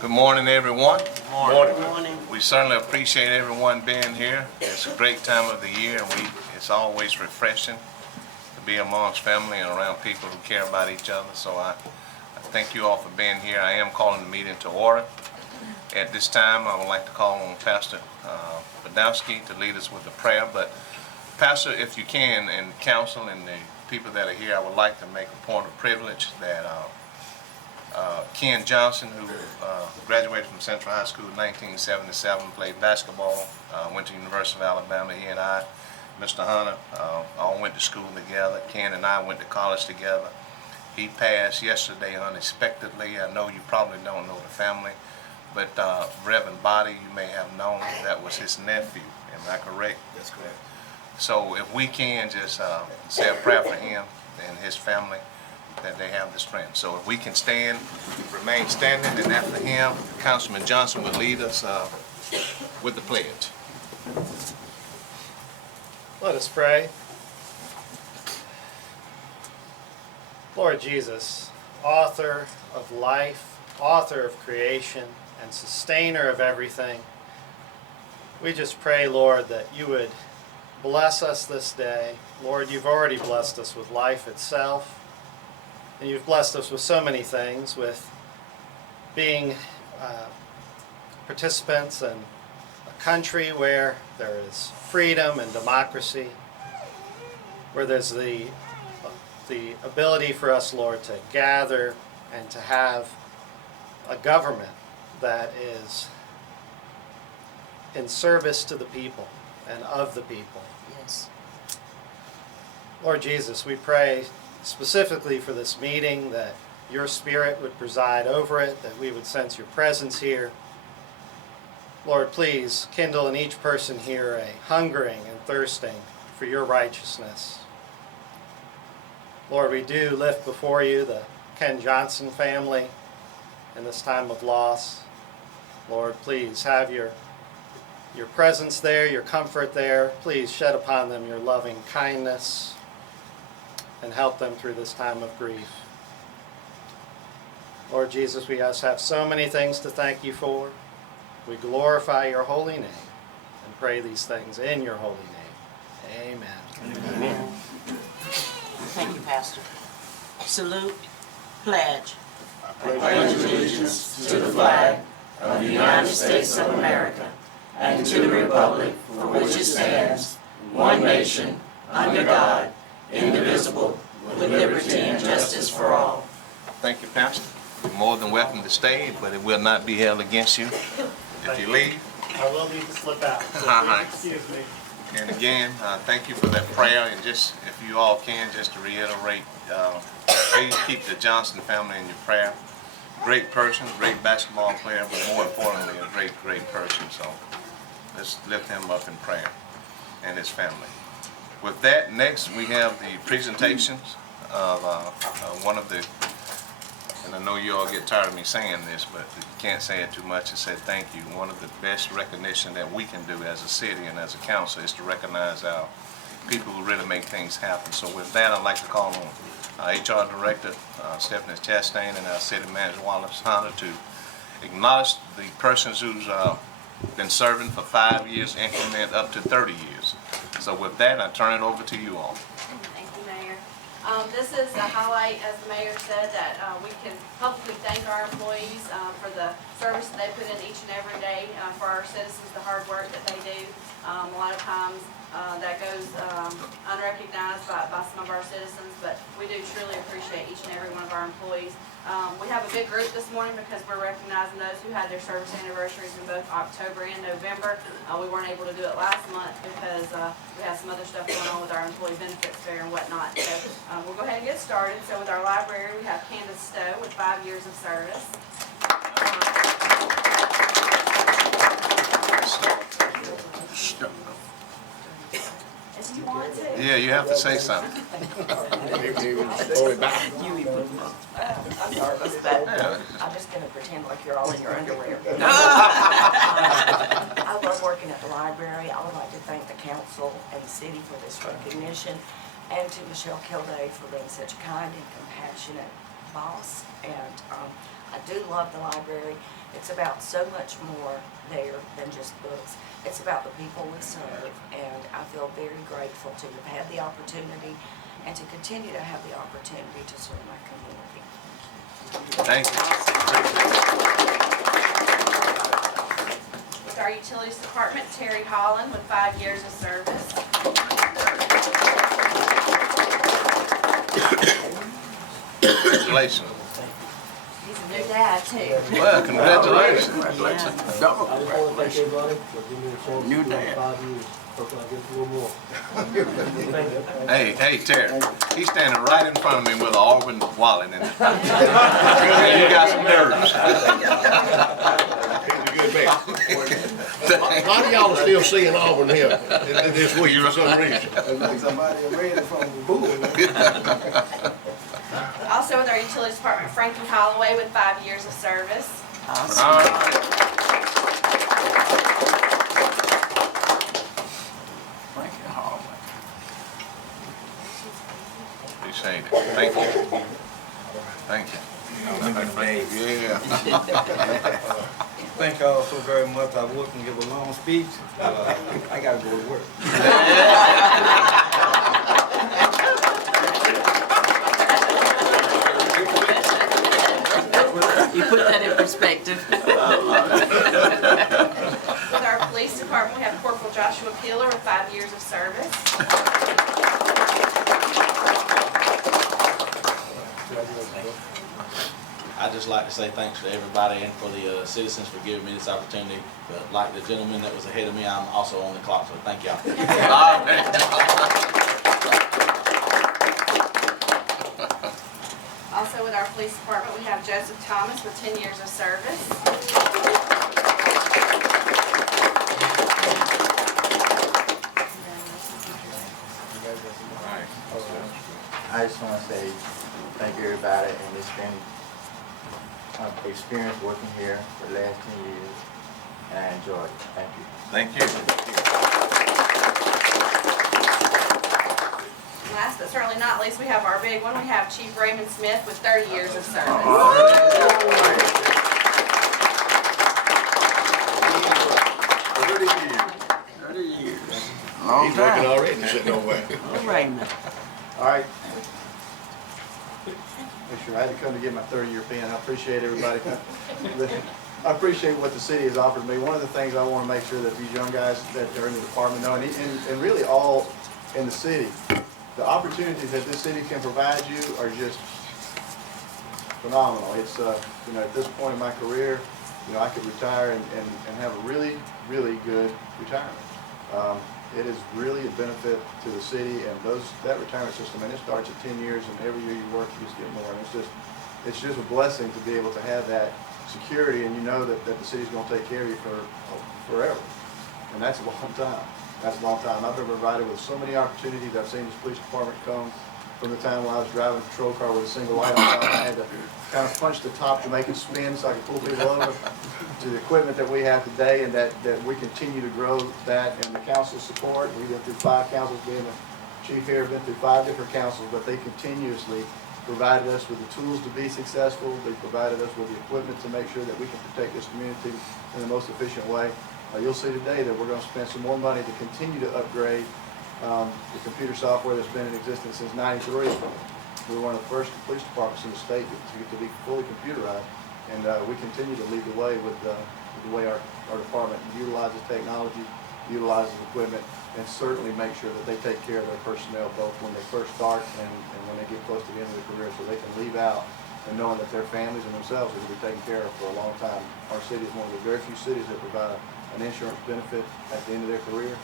Good morning, everyone. Good morning. We certainly appreciate everyone being here. It's a great time of the year, and it's always refreshing to be amongst family and around people who care about each other. So I thank you all for being here. I am calling the meeting to order. At this time, I would like to call on Pastor Podolsky to lead us with a prayer. But Pastor, if you can, and council and the people that are here, I would like to make a point of privilege that Ken Johnson, who graduated from Central High School in 1977, played basketball, went to the University of Alabama. He and I, Mr. Hunter, all went to school together. Ken and I went to college together. He passed yesterday unexpectedly. I know you probably don't know the family, but Reverend Body, you may have known, that was his nephew. Am I correct? That's correct. So if we can just say a prayer for him and his family, that they have the strength. So if we can stand, remain standing, and after him, Councilman Johnson will lead us with the pledge. Let us pray. Lord Jesus, author of life, author of creation, and sustainer of everything, we just pray, Lord, that you would bless us this day. Lord, you've already blessed us with life itself, and you've blessed us with so many things, with being participants in a country where there is freedom and democracy, where there's the ability for us, Lord, to gather and to have a government that is in service to the people and of the people. Yes. Lord Jesus, we pray specifically for this meeting that your Spirit would preside over it, that we would sense your presence here. Lord, please kindle in each person here a hungering and thirsting for your righteousness. Lord, we do lift before you the Ken Johnson family in this time of loss. Lord, please have your presence there, your comfort there. Please shed upon them your loving kindness and help them through this time of grief. Lord Jesus, we just have so many things to thank you for. We glorify your holy name and pray these things in your holy name. Amen. Amen. Thank you, Pastor. Salute, pledge. I pledge allegiance to the flag of the United States of America and to the republic for which it stands, one nation, under God, indivisible, with liberty and justice for all. Thank you, Pastor. You're more than welcome to stay, but it will not be held against you if you leave. I will need to slip out, so Alright. please excuse me. And again, thank you for that prayer. And just, if you all can, just to reiterate, please keep the Johnson family in your prayer. Great person, great basketball player, but more importantly, a great, great person. So let's lift him up in prayer and his family. With that, next we have the presentations of one of the, and I know you all get tired of me saying this, but if you can't say it too much, I said thank you. One of the best recognition that we can do as a city and as a council is to recognize our people who really make things happen. So with that, I'd like to call on our HR Director, Stephanie Chastain, and our City Manager, Wallace Hunter, to acknowledge the persons who's been serving for 5 years, increment up to 30 years. So with that, I turn it over to you all. Thank you, Mayor. This is a highlight, as the Mayor said, that we can publicly thank our employees for the service that they put in each and every day for our citizens, the hard work that they do. A lot of times that goes unrecognized by some of our citizens, but we do truly appreciate each and every one of our employees. We have a big group this morning because we're recognizing those who had their service anniversaries in both October and November. We weren't able to do it last month because we had some other stuff going on with our employee benefits fair and whatnot. So we'll go ahead and get started. So with our library, we have Candace Stowe with 5 years of service. If you want to. Yeah, you have to say something. I'm nervous, but I'm just going to pretend like you're all in your underwear. I love working at the library. I would like to thank the council and the city for this recognition. and to Michelle Kilday for being such a kind and compassionate boss. And I do love the library. It's about so much more there than just books. It's about the people we serve, and I feel very grateful to have had the opportunity and to continue to have the opportunity to serve my community. Thank you. With our Utilities Department, Terry Holland with 5 years of service. Congratulations. He's a new dad too. Well, congratulations. Yeah. I just want to thank everybody for giving me a chance. New to dad. 5 years. Hopefully I get a little more. Thank you. Hey, Terry, he's standing right in front of me with an Auburn wallet in it. You got some nerves. A lot of y'all are still seeing Auburn here this week for some reason. Somebody read it from the book. Also with our Utilities Department, Frankie Holloway with 5 years of service. Awesome. All right. Frankie Holloway. Appreciate it. Thank you. Thank you. Yeah. Thank y'all so very much. I wouldn't give a long speech, but I gotta go to work. You put that in perspective. With our Police Department, we have Corporal Joshua Peeler with 5 years of service. I'd just like to say thanks to everybody and for the citizens for giving me this opportunity. But like the gentleman that was ahead of me, I'm also on the clock, so thank y'all. All right. Also with our Police Department, we have Joseph Thomas with 10 years of service. I just want to say thank you everybody, and it's been an experience working here for the last 10 years, and I enjoyed it. Thank you. Thank you. Last but certainly not least, we have our big one. We have Chief Raymond Smith with 30 years of service. 30 years. Long He's working time. already, sitting over there. Oh, Raymond. All right. Make sure I had to come to get my 30-year pin. I appreciate everybody. I appreciate what the city has offered me. One of the things I want to make sure that these young guys that are in the department know, and really all in the city, the opportunities that this city can provide you are just phenomenal. It's, at this point in my career, I could retire and have a really, really good retirement. It is really a benefit to the city, and that retirement system, and it starts at 10 years, and every year you work, you just get more. And it's just a blessing to be able to have that security, and you know that the city's going to take care of you for forever. And that's a long time. That's a long time. I've been provided with so many opportunities. I've seen this police department come from the time when I was driving a patrol car with a single light on top. I had to kind of punch the top to make it spin so I could pull people over, to the equipment that we have today, and that we continue to grow that, and the council's support. We've been through 5 councils, being the chief here, been through 5 different councils, but they continuously provided us with the tools to be successful. They provided us with the equipment to make sure that we can protect this community in the most efficient way. You'll see today that we're going to spend some more money to continue to upgrade the computer software that's been in existence since '93. We were one of the first police departments in the state to be fully computerized, and we continue to lead the way with the way our department utilizes technology, utilizes equipment, and certainly make sure that they take care of their personnel both when they first start and when they get close to the end of their career, so they can leave out and knowing that their families and themselves are going to be taken care of for a long time. Our city is one of the very few cities that provide an insurance benefit at the end of their career,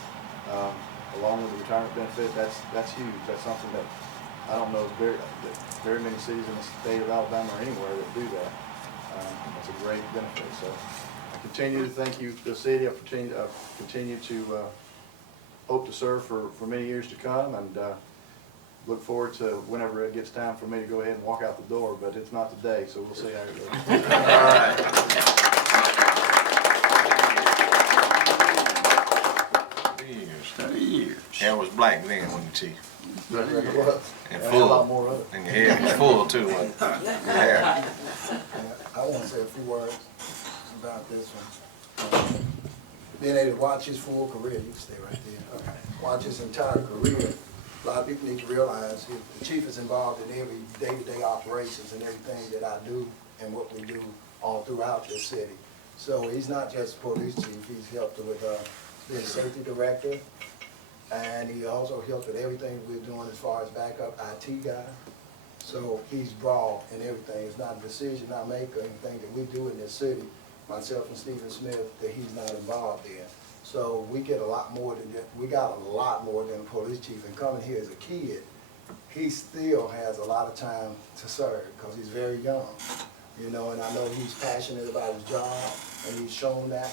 along with the retirement benefit. That's huge. That's something that I don't know very many cities in the state of Alabama or anywhere that do that. It's a great benefit. So I continue to thank you, the city. I continue to hope to serve for many years to come, and look forward to whenever it gets time for me to go ahead and walk out the door, but it's not today, so we'll see how it goes. All right. 30 years. Hair was black then, wasn't it, Chief? And I had a lot full. more of it. And your head was full too, wasn't it? Yeah. I want to say a few words about this one. Being able to watch his full career, you can stay right there. Okay. Watch his entire career. A lot of people need to realize the chief is involved in every day-to-day operations and everything that I do and what we do all throughout this city. So he's not just a police chief, he's helped with being safety director, and he also helped with everything we're doing as far as backup IT guy. So he's broad in everything. It's not a decision I make or anything that we do in this city, myself and Stephen Smith, that he's not involved in. So we get a lot more than that. We got a lot more than a police chief. And coming here as a kid, he still has a lot of time to serve because he's very young. You know, and I know he's passionate about his job, and he's shown that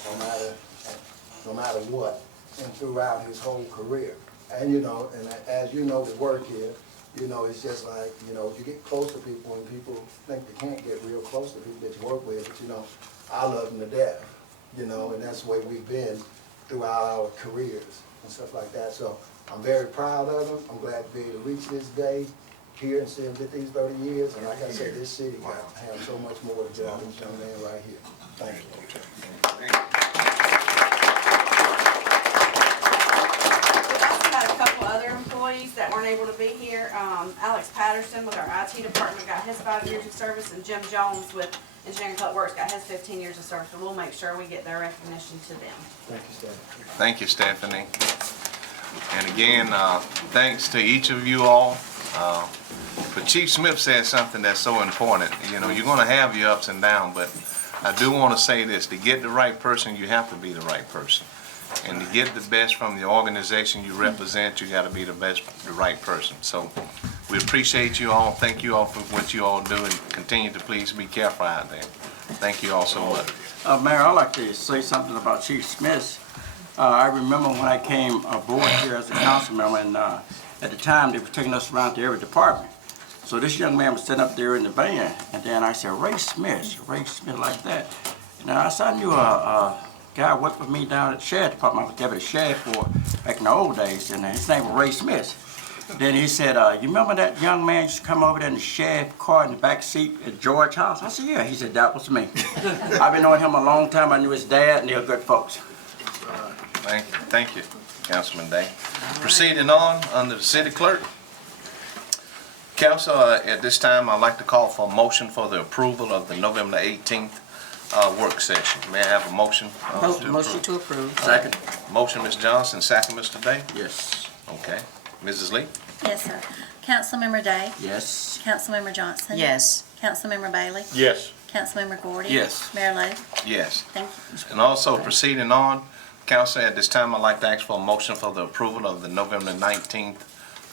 no matter what, and throughout his whole career. And you know, and as you know, the work here, you know, it's just like, you know, you get close to people and people think they can't get real close to people that you work with, but you know, I love them to death, you know, and that's the way we've been throughout our careers and stuff like that. So I'm very proud of them. I'm glad to be able to reach this day here and see him get these 30 years. And like I said, this city have so much more to get out of this young man right here. Thank you. We've also got a couple other employees that weren't able to be here. Alex Patterson with our IT department got his 5 years of service, and Jim Jones with Engineering Public Works got his 15 years of service. So we'll make sure we get their recognition to them. Thank you, Stephanie. Thank you, Stephanie. And again, thanks to each of you all. But Chief Smith said something that's so important. You know, you're going to have your ups and downs, but I do want to say this. To get the right person, you have to be the right person. And to get the best from the organization you represent, you got to be the right person. So we appreciate you all. Thank you all for what you all do, and continue to please be careful out there. Thank you all so much. Mayor, I'd like to say something about Chief Smith. I remember when I came aboard here as a council member, and at the time they were taking us around to every department. So this young man was sitting up there in the van, and then I said, Ray Smith like that. Now I said, I knew a guy worked with me down at the sheriff department. I was deputy sheriff for back in the old days, and his name was Ray Smith. Then he said, you remember that young man used to come over there in the sheriff car in the back seat at George House? I said, yeah. He said, that was me. I've been knowing him a long time. I knew his dad, and they're good folks. Thank you, Councilman Day. Proceeding on under the city clerk. Council, at this time, I'd like to call for a motion for the approval of the November 18th work session. May I have a motion? Motion to approve. Second. Motion, Ms. Johnson, second, Mr. Day? Yes. Okay. Mrs. Lee? Yes, sir. Councilmember Day? Yes. Councilmember Johnson? Yes. Councilmember Bailey? Yes. Councilmember Gordy? Yes. Mayor Lo? Yes. Thank you. And also proceeding on, Council, at this time, I'd like to ask for a motion for the approval of the November 19th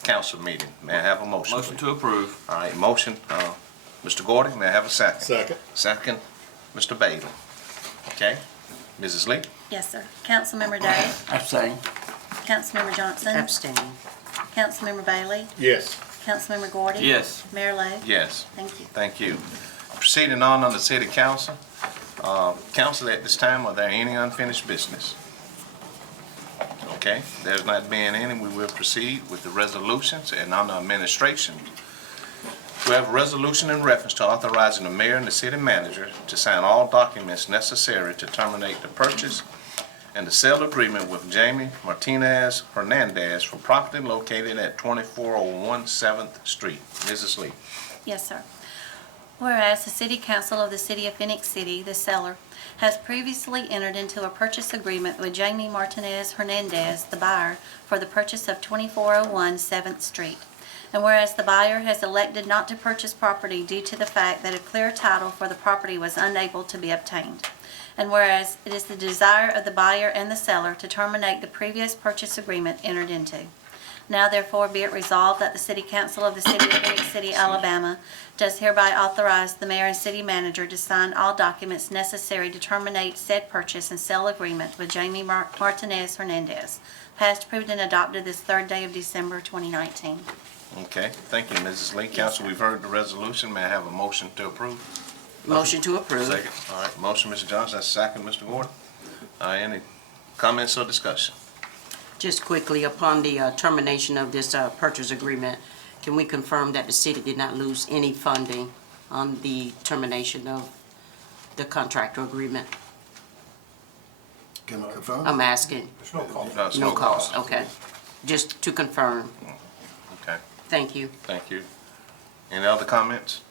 council meeting. May I have a motion? Motion to approve. All right, motion, Mr. Gordy, may I have a second? Second. Second, Mr. Bailey. Okay, Mrs. Lee? Yes, sir. Councilmember Day? Abstain. Councilmember Johnson? Abstain. Councilmember Bailey? Yes. Councilmember Gordy? Yes. Mayor Lo? Yes. Thank you. Thank you. Proceeding on under City Council. Council, at this time, are there any unfinished business? Okay, there's not being any, we will proceed with the resolutions. And under administration, we have a resolution in reference to authorizing the mayor and the city manager to sign all documents necessary to terminate the purchase and the sale agreement with Jamie Martinez Hernandez for property located at 2401 7th Street. Mrs. Lee. Yes, sir. Whereas the City Council of the City of Phenix City, the seller, has previously entered into a purchase agreement with Jamie Martinez Hernandez, the buyer, for the purchase of 2401 7th Street. And whereas the buyer has elected not to purchase property due to the fact that a clear title for the property was unable to be obtained. And whereas it is the desire of the buyer and the seller to terminate the previous purchase agreement entered into. Now therefore be it resolved that the City Council of the City of Phenix City, Alabama does hereby authorize the mayor and city manager to sign all documents necessary to terminate said purchase and sale agreement with Jamie Martinez Hernandez, passed, approved, and adopted this 3rd day of December 2019. Okay, thank you, Mrs. Lee. Council, we've heard the resolution. May I have a motion to approve? Motion to approve. Second. All right, motion, Mr. Johnson, that's second, Mr. Gordon. Any comments or discussion? Just quickly, upon the termination of this purchase agreement, can we confirm that the city did not lose any funding on the termination of the contractor agreement? Can I confirm? I'm asking. There's no cost. That's No cost, okay. Just to confirm. Okay, Thank you. thank you. Any other comments?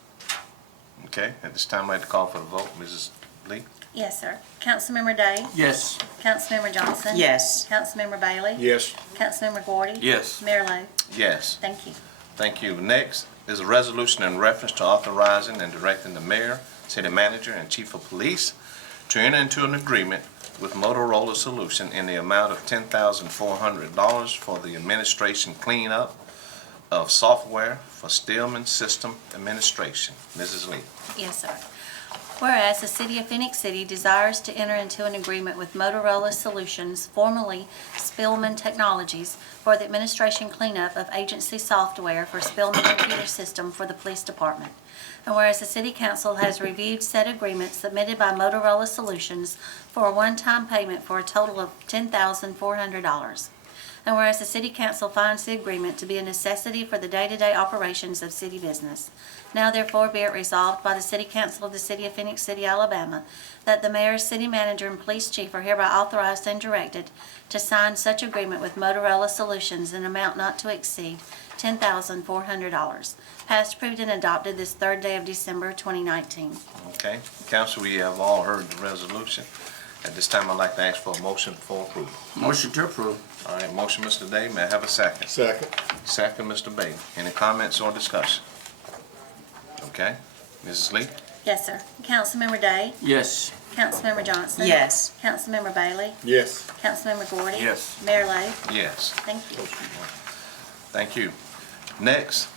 Okay, at this time, I'd like to call for the vote. Mrs. Lee? Yes, sir. Councilmember Day? Yes. Councilmember Johnson? Yes. Councilmember Bailey? Yes. Councilmember Gordy? Yes. Mayor Lo? Yes. Thank you. Thank you. Next is a resolution in reference to authorizing and directing the mayor, city manager, and chief of police to enter into an agreement with Motorola Solution in the amount of $10,400 for the administration cleanup of software for Stillman System Administration. Mrs. Lee. Yes, sir. Whereas the City of Phenix City desires to enter into an agreement with Motorola Solutions, formerly Spillman Technologies, for the administration cleanup of agency software for Spillman Computer System for the Police Department. And whereas the City Council has reviewed said agreement submitted by Motorola Solutions for a one-time payment for a total of $10,400. And whereas the City Council finds the agreement to be a necessity for the day-to-day operations of city business. Now therefore be it resolved by the City Council of the City of Phenix City, Alabama, that the mayor, city manager, and police chief are hereby authorized and directed to sign such agreement with Motorola Solutions in an amount not to exceed $10,400. Passed, approved, and adopted this third day of December 2019. Okay, council, we have all heard the resolution. At this time, I'd like to ask for a motion for approval. Motion to approve. All right, motion, Mr. Day. May I have a second? Second. Second, Mr. Bailey. Any comments or discussion? Okay, Mrs. Lee? Yes, sir. Councilmember Day? Yes. Councilmember Johnson? Yes. Councilmember Bailey? Yes. Councilmember Gordy? Yes. Mayor Lo? Yes. Thank you. Thank you. Next,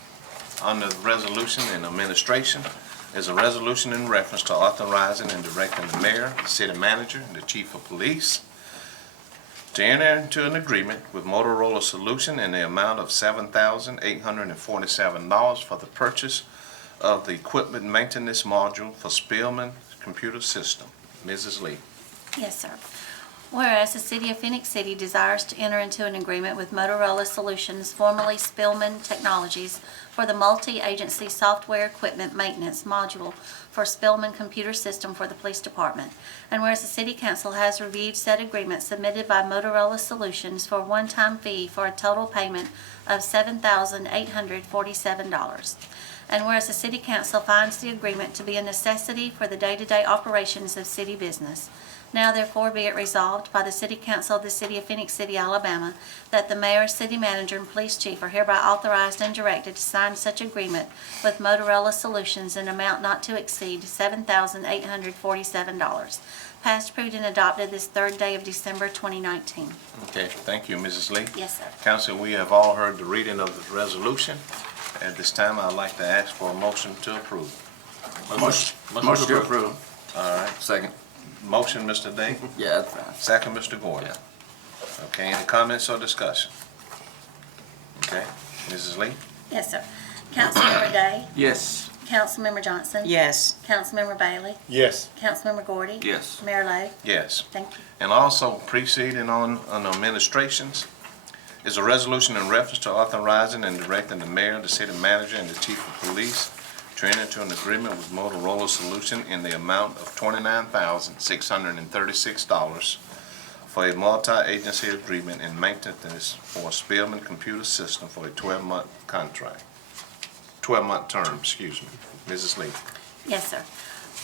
under the resolution and administration, is a resolution in reference to authorizing and directing the mayor, the city manager, and the chief of police to enter into an agreement with Motorola Solution in the amount of $7,847 for the purchase of the equipment maintenance module for Spillman Computer System. Mrs. Lee. Yes, sir. Whereas the City of Phenix City desires to enter into an agreement with Motorola Solutions, formerly Spillman Technologies, for the multi-agency software equipment maintenance module for Spillman Computer System for the Police Department. And whereas the City Council has reviewed said agreement submitted by Motorola Solutions for a one-time fee for a total payment of $7,847. And whereas the City Council finds the agreement to be a necessity for the day-to-day operations of city business. Now therefore be it resolved by the City Council of the City of Phenix City, Alabama, that the mayor, city manager, and police chief are hereby authorized and directed to sign such agreement with Motorola Solutions in an amount not to exceed $7,847. Passed, approved, and adopted this third day of December 2019. Okay, thank you, Mrs. Lee. Yes, sir. Council, we have all heard the reading of the resolution. At this time, I'd like to ask for a motion to approve. Motion to approve. All right. Second. Motion, Mr. Day. Yeah, that's fine. Second, Mr. Gordon. Okay, any comments or discussion? Okay, Mrs. Lee? Yes, sir. Councilmember Day? Yes. Councilmember Johnson? Yes. Councilmember Bailey? Yes. Councilmember Gordy? Yes. Mayor Lo? Yes. Thank you. And also preceding on administrations is a resolution in reference to authorizing and directing the mayor, the city manager, and the chief of police to enter into an agreement with Motorola Solution in the amount of $29,636 for a multi-agency agreement in maintenance for Spillman Computer System for a 12-month contract. 12-month term, excuse me. Mrs. Lee. Yes, sir.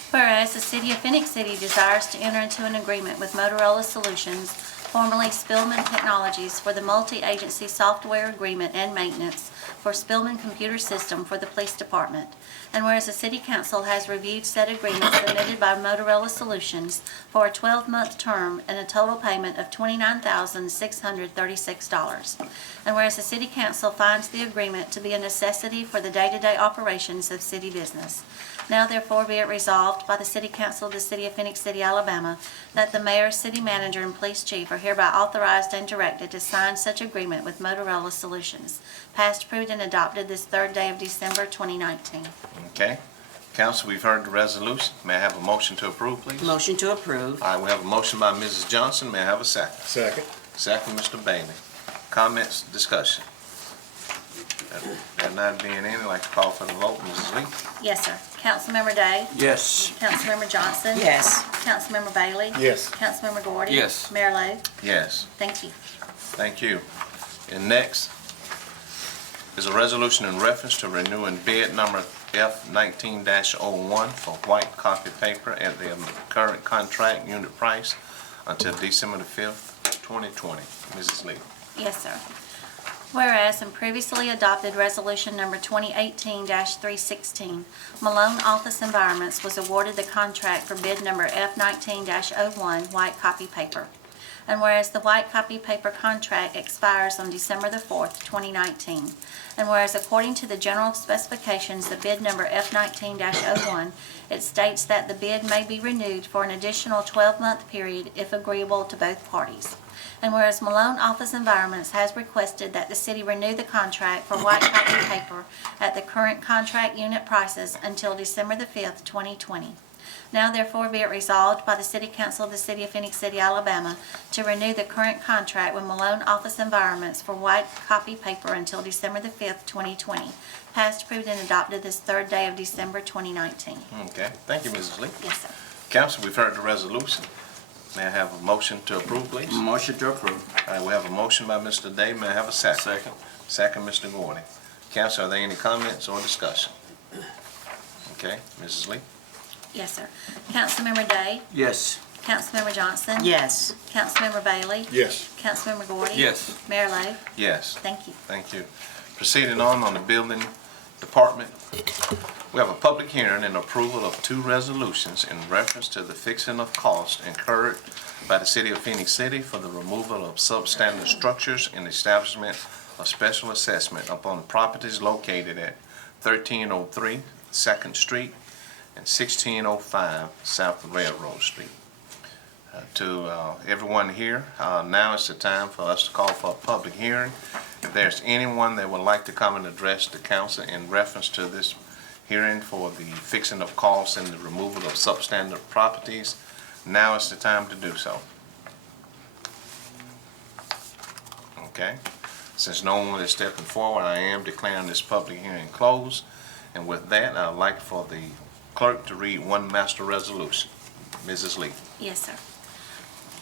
Whereas the City of Phenix City desires to enter into an agreement with Motorola Solutions, formerly Spillman Technologies, for the multi-agency software agreement and maintenance for Spillman Computer System for the Police Department. And whereas the City Council has reviewed said agreement submitted by Motorola Solutions for a 12-month term and a total payment of $29,636. And whereas the City Council finds the agreement to be a necessity for the day-to-day operations of city business. Now therefore be it resolved by the City Council of the City of Phenix City, Alabama, that the mayor, city manager, and police chief are hereby authorized and directed to sign such agreement with Motorola Solutions. Passed, approved, and adopted this third day of December 2019. Okay. Council, we've heard the resolution. May I have a motion to approve, please? Motion to approve. All right, we have a motion by Mrs. Johnson. May I have a second? Second. Second, Mr. Bailey. Comments, discussion? There not being any, I'd like to call for the vote. Mrs. Lee? Yes, sir. Councilmember Day? Yes. Councilmember Johnson? Yes. Councilmember Bailey? Yes. Councilmember Gordy? Yes. Mayor Lo? Yes. Thank you. Thank you. And next is a resolution in reference to renewing bid number F19-01 for white copy paper at the current contract unit price until December the 5th, 2020. Mrs. Lee. Yes, sir. Whereas in previously adopted resolution number 2018-316, Malone Office Environments was awarded the contract for bid number F19-01 white copy paper. And whereas the white copy paper contract expires on December the 4th, 2019. And whereas according to the general specifications of bid number F19-01, it states that the bid may be renewed for an additional 12-month period if agreeable to both parties. And whereas Malone Office Environments has requested that the city renew the contract for white copy paper at the current contract unit prices until December the 5th, 2020. Now therefore be it resolved by the City Council of the City of Phenix City, Alabama, to renew the current contract with Malone Office Environments for white copy paper until December the 5th, 2020. Passed, approved, and adopted this third day of December 2019. Okay. Thank you, Mrs. Lee. Yes, sir. Council, we've heard the resolution. May I have a motion to approve, please? Motion to approve. All right, we have a motion by Mr. Day. May I have a second? Second. Second, Mr. Gordy. Council, are there any comments or discussion? Okay, Mrs. Lee? Yes, sir. Councilmember Day? Yes. Councilmember Johnson? Yes. Councilmember Bailey? Yes. Councilmember Gordy? Yes. Mayor Lo? Yes. Thank you. Thank you. Proceeding on the building department, we have a public hearing and approval of two resolutions in reference to the fixing of costs incurred by the City of Phenix City for the removal of substandard structures and establishment of special assessment upon properties located at 1303 2nd Street and 1605 South Railroad Street. To everyone here, now is the time for us to call for a public hearing. If there's anyone that would like to come and address the council in reference to this hearing for the fixing of costs and the removal of substandard properties, now is the time to do so. Okay. Since no one is stepping forward, I am declaring this public hearing closed. And with that, I'd like for the clerk to read one master resolution. Mrs. Lee. Yes, sir.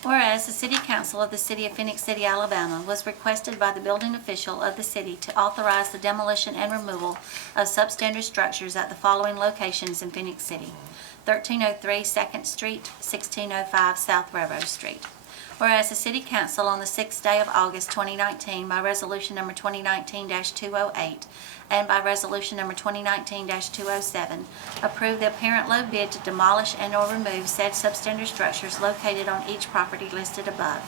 Whereas the City Council of the City of Phenix City, Alabama was requested by the building official of the city to authorize the demolition and removal of substandard structures at the following locations in Phenix City: 1303 2nd Street, 1605 South Railroad Street. Whereas the City Council on the 6th day of August 2019 by resolution number 2019-208 and by resolution number 2019-207 approved the apparent low bid to demolish and or remove said substandard structures located on each property listed above.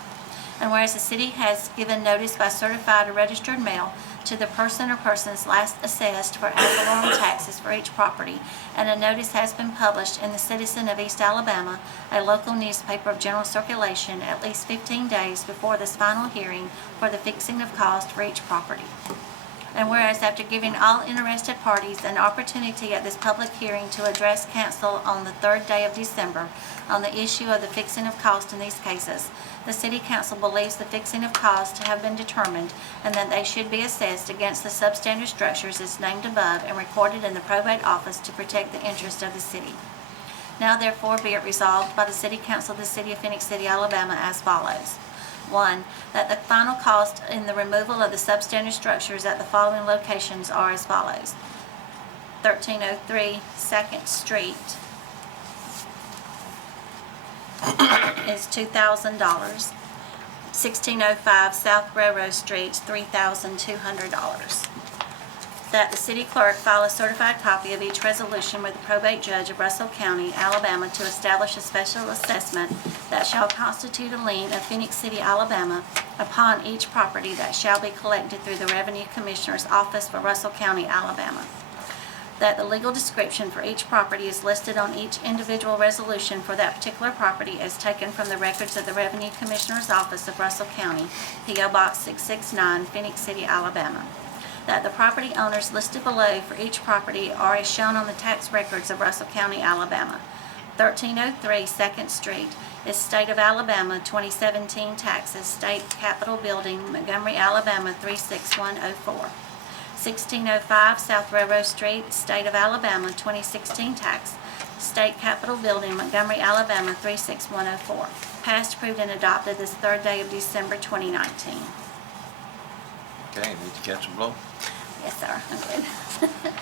And whereas the city has given notice by certified or registered mail to the person or persons last assessed for ad valorem taxes for each property, and a notice has been published in the Citizen of East Alabama, a local newspaper of general circulation, at least 15 days before this final hearing for the fixing of cost for each property. And whereas after giving all interested parties an opportunity at this public hearing to address council on the third day of December on the issue of the fixing of cost in these cases, the City Council believes the fixing of costs to have been determined and that they should be assessed against the substandard structures as named above and recorded in the probate office to protect the interest of the city. Now therefore be it resolved by the City Council of the City of Phenix City, Alabama as follows. 1, that the final cost in the removal of the substandard structures at the following locations are as follows: 1303 2nd Street is $2,000. 1605 South Railroad Street is $3,200. That the city clerk file a certified copy of each resolution with the probate judge of Russell County, Alabama, to establish a special assessment that shall constitute a lien of Phenix City, Alabama, upon each property that shall be collected through the Revenue Commissioner's Office for Russell County, Alabama. That the legal description for each property is listed on each individual resolution for that particular property as taken from the records of the Revenue Commissioner's Office of Russell County, P.O. Box 669, Phenix City, Alabama. That the property owners listed below for each property are as shown on the tax records of Russell County, Alabama. 1303 2nd Street is State of Alabama 2017 taxes, State Capitol Building, Montgomery, Alabama 36104. 1605 South Railroad Street, State of Alabama 2016 tax, State Capitol Building, Montgomery, Alabama 36104. Passed, approved, and adopted this third day of December 2019. Okay, need to catch a blow. Yes, sir. I'm good.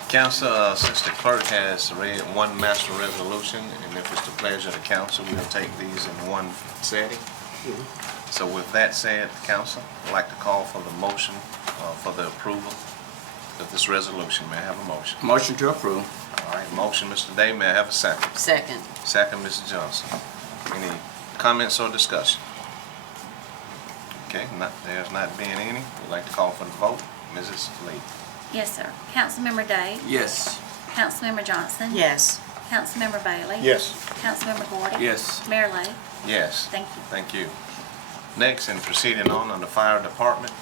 Council, since the clerk has read one master resolution, and if it's the pleasure of the council, we'll take these in one setting. So with that said, council, I'd like to call for the motion for the approval of this resolution. May I have a motion? Motion to approve. All right, motion, Mr. Day. May I have a second? Second. Second, Mrs. Johnson. Any comments or discussion? Okay, there's not being any. We'd like to call for the vote. Mrs. Lee. Yes, sir. Councilmember Day? Yes. Councilmember Johnson? Yes. Councilmember Bailey? Yes. Councilmember Gordon? Yes. Mayor Lo? Yes. Thank you. Thank you. Next, and proceeding on the fire department.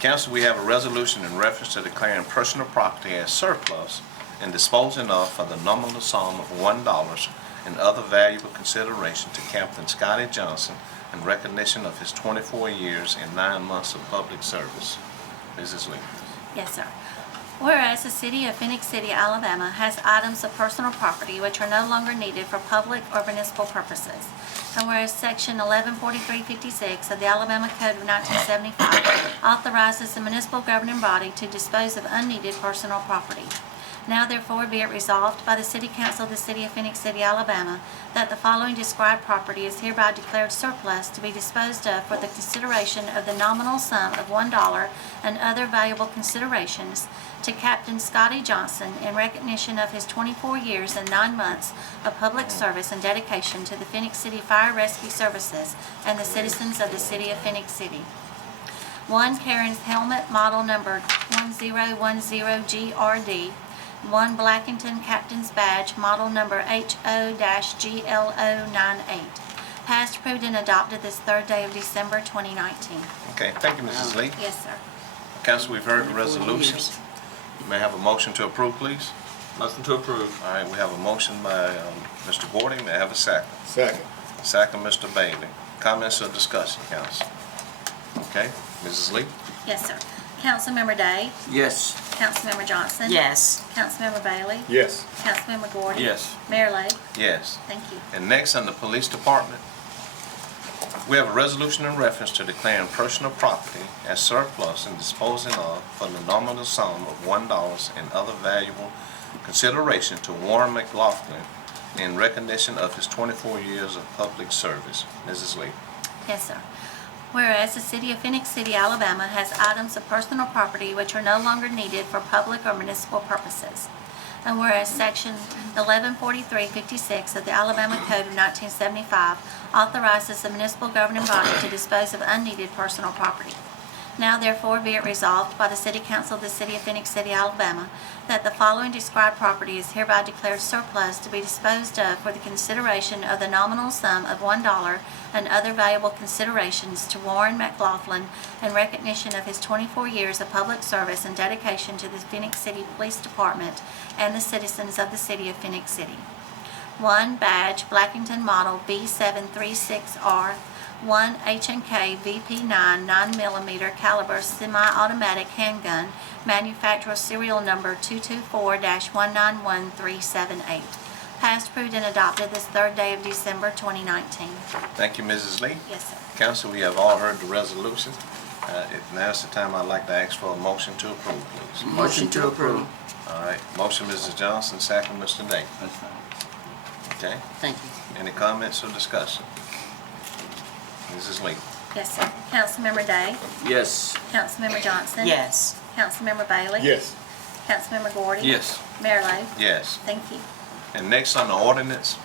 Council, we have a resolution in reference to declaring personal property as surplus and disposing of for the nominal sum of $1 and other valuable consideration to Captain Scotty Johnson in recognition of his 24 years and 9 months of public service. Mrs. Lee. Yes, sir. Whereas the city of Phenix City, Alabama has items of personal property which are no longer needed for public or municipal purposes. And whereas section 114356 of the Alabama Code of 1975 authorizes the municipal governing body to dispose of unneeded personal property. Now therefore be it resolved by the City Council of the City of Phenix City, Alabama, that the following described property is hereby declared surplus to be disposed of for the consideration of the nominal sum of $1 and other valuable considerations to Captain Scotty Johnson in recognition of his 24 years and 9 months of public service and dedication to the Phenix City Fire Rescue Services and the citizens of the City of Phenix City. 1 Karen's helmet, model number 1010GRD. 1 Blackington Captain's Badge, model number HO-GLO98. Passed, approved, and adopted this third day of December 2019. Okay, thank you, Mrs. Lee. Yes, sir. Council, we've heard the resolution. May I have a motion to approve, please? Motion to approve. All right, we have a motion by Mr. Gordon. May I have a second? Second. Second, Mr. Bailey. Comments or discussion, council? Okay, Mrs. Lee? Yes, sir. Councilmember Day? Yes. Councilmember Johnson? Yes. Councilmember Bailey? Yes. Councilmember Gordon? Yes. Mayor Lo? Yes. Thank you. And next, on the police department, we have a resolution in reference to declaring personal property as surplus and disposing of for the nominal sum of $1 and other valuable consideration to Warren McLaughlin in recognition of his 24 years of public service. Mrs. Lee. Yes, sir. Whereas the City of Phenix City, Alabama has items of personal property which are no longer needed for public or municipal purposes. And whereas section 114356 of the Alabama Code of 1975 authorizes the municipal governing body to dispose of unneeded personal property. Now therefore be it resolved by the City Council of the City of Phenix City, Alabama, that the following described property is hereby declared surplus to be disposed of for the consideration of the nominal sum of $1 and other valuable considerations to Warren McLaughlin in recognition of his 24 years of public service and dedication to the Phenix City Police Department and the citizens of the City of Phenix City. 1 Badge Blackington Model B736R. 1 H&K VP9 9mm caliber semi-automatic handgun, manufacturer serial number 224-191378. Passed, approved, and adopted this third day of December 2019. Thank you, Mrs. Lee. Yes, sir. Council, we have all heard the resolution. Now's the time I'd like to ask for a motion to approve, please. Motion to approve. All right, motion, Mrs. Johnson, second, Mr. Day. That's fine. Okay, Thank you. any comments or discussion? Mrs. Lee. Yes, sir. Councilmember Day? Yes. Councilmember Johnson? Yes. Councilmember Bailey? Yes. Councilmember Gordon? Yes. Mayor Lo? Yes. Thank you. And next on the ordinance,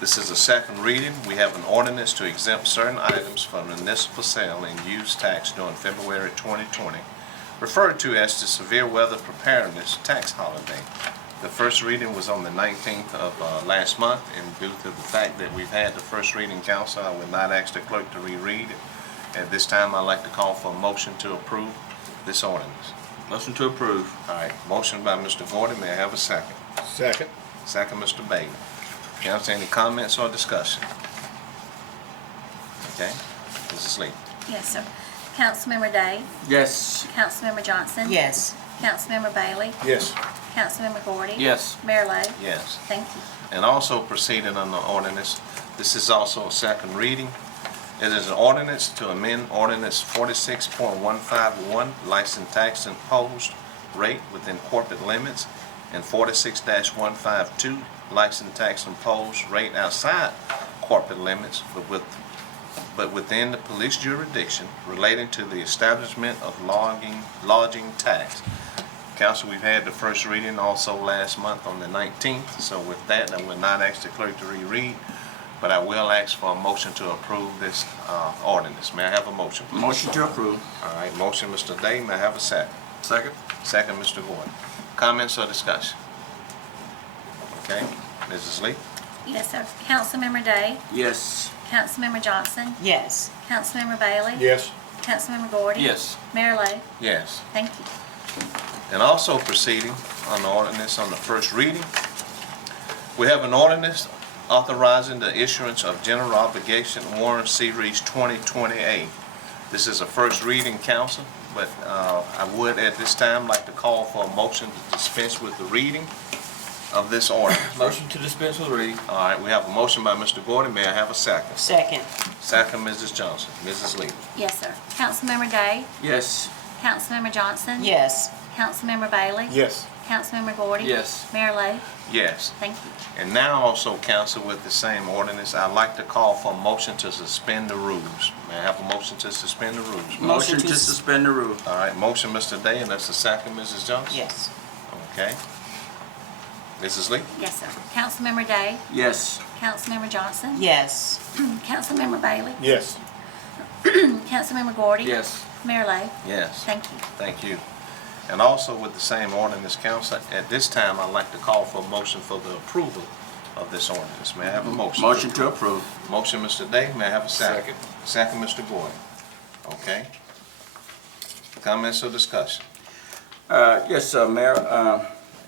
this is a second reading. We have an ordinance to exempt certain items from municipal sale and use tax during February 2020, referred to as the Severe Weather Preparedness Tax Holiday. The first reading was on the 19th of last month, and due to the fact that we've had the first reading, council, I would not ask the clerk to reread it. At this time, I'd like to call for a motion to approve this ordinance. Motion to approve. All right, motion by Mr. Gordon. May I have a second? Second. Second, Mr. Bailey. Council, any comments or discussion? Okay, Mrs. Lee. Yes, sir. Councilmember Day? Yes. Councilmember Johnson? Yes. Councilmember Bailey? Yes. Councilmember Gordy? Yes. Mayor Lo? Yes. Thank you. And also proceeding on the ordinance, this is also a second reading. It is an ordinance to amend ordinance 46.151, license tax imposed rate within corporate limits, and 46-152, license tax imposed rate outside corporate limits, but within the police jurisdiction relating to the establishment of lodging tax. Council, we've had the first reading also last month on the 19th, so with that, I will not ask the clerk to reread, but I will ask for a motion to approve this ordinance. May I have a motion, please? Motion to approve. All right, motion, Mr. Day. May I have a second? Second. Second, Mr. Gordon. Comments or discussion? Okay, Mrs. Lee? Yes, sir. Councilmember Day? Yes. Councilmember Johnson? Yes. Councilmember Bailey? Yes. Councilmember Gordy? Yes. Mayor Lo? Yes. Thank you. And also proceeding on the ordinance on the first reading, we have an ordinance authorizing the issuance of general obligation warrant series 2028. This is a first reading, council, but I would at this time like to call for a motion to dispense with the reading of this ordinance. Motion to dispense with reading. All right, we have a motion by Mr. Gordon. May I have a second? Second. Second, Mrs. Johnson. Mrs. Lee? Yes, sir. Councilmember Day? Yes. Councilmember Johnson? Yes. Councilmember Bailey? Yes. Councilmember Gordy? Yes. Mayor Lo? Yes. Thank you. And now also, council, with the same ordinance, I'd like to call for a motion to suspend the rules. May I have a motion to suspend the rules? Motion to suspend the rule. All right, motion, Mr. Day, and that's the second, Mrs. Johnson? Yes. Okay. Mrs. Lee? Yes, sir. Councilmember Day? Yes. Councilmember Johnson? Yes. Councilmember Bailey? Yes. Councilmember Gordy? Yes. Mayor Lo? Yes. Thank you. Thank you. And also with the same ordinance, council, at this time, I'd like to call for a motion for the approval of this ordinance. May I have a motion? Motion to approve. Motion, Mr. Day. May I have a second? Second, Mr. Gordon. Okay. Comments or discussion? Yes, Mayor,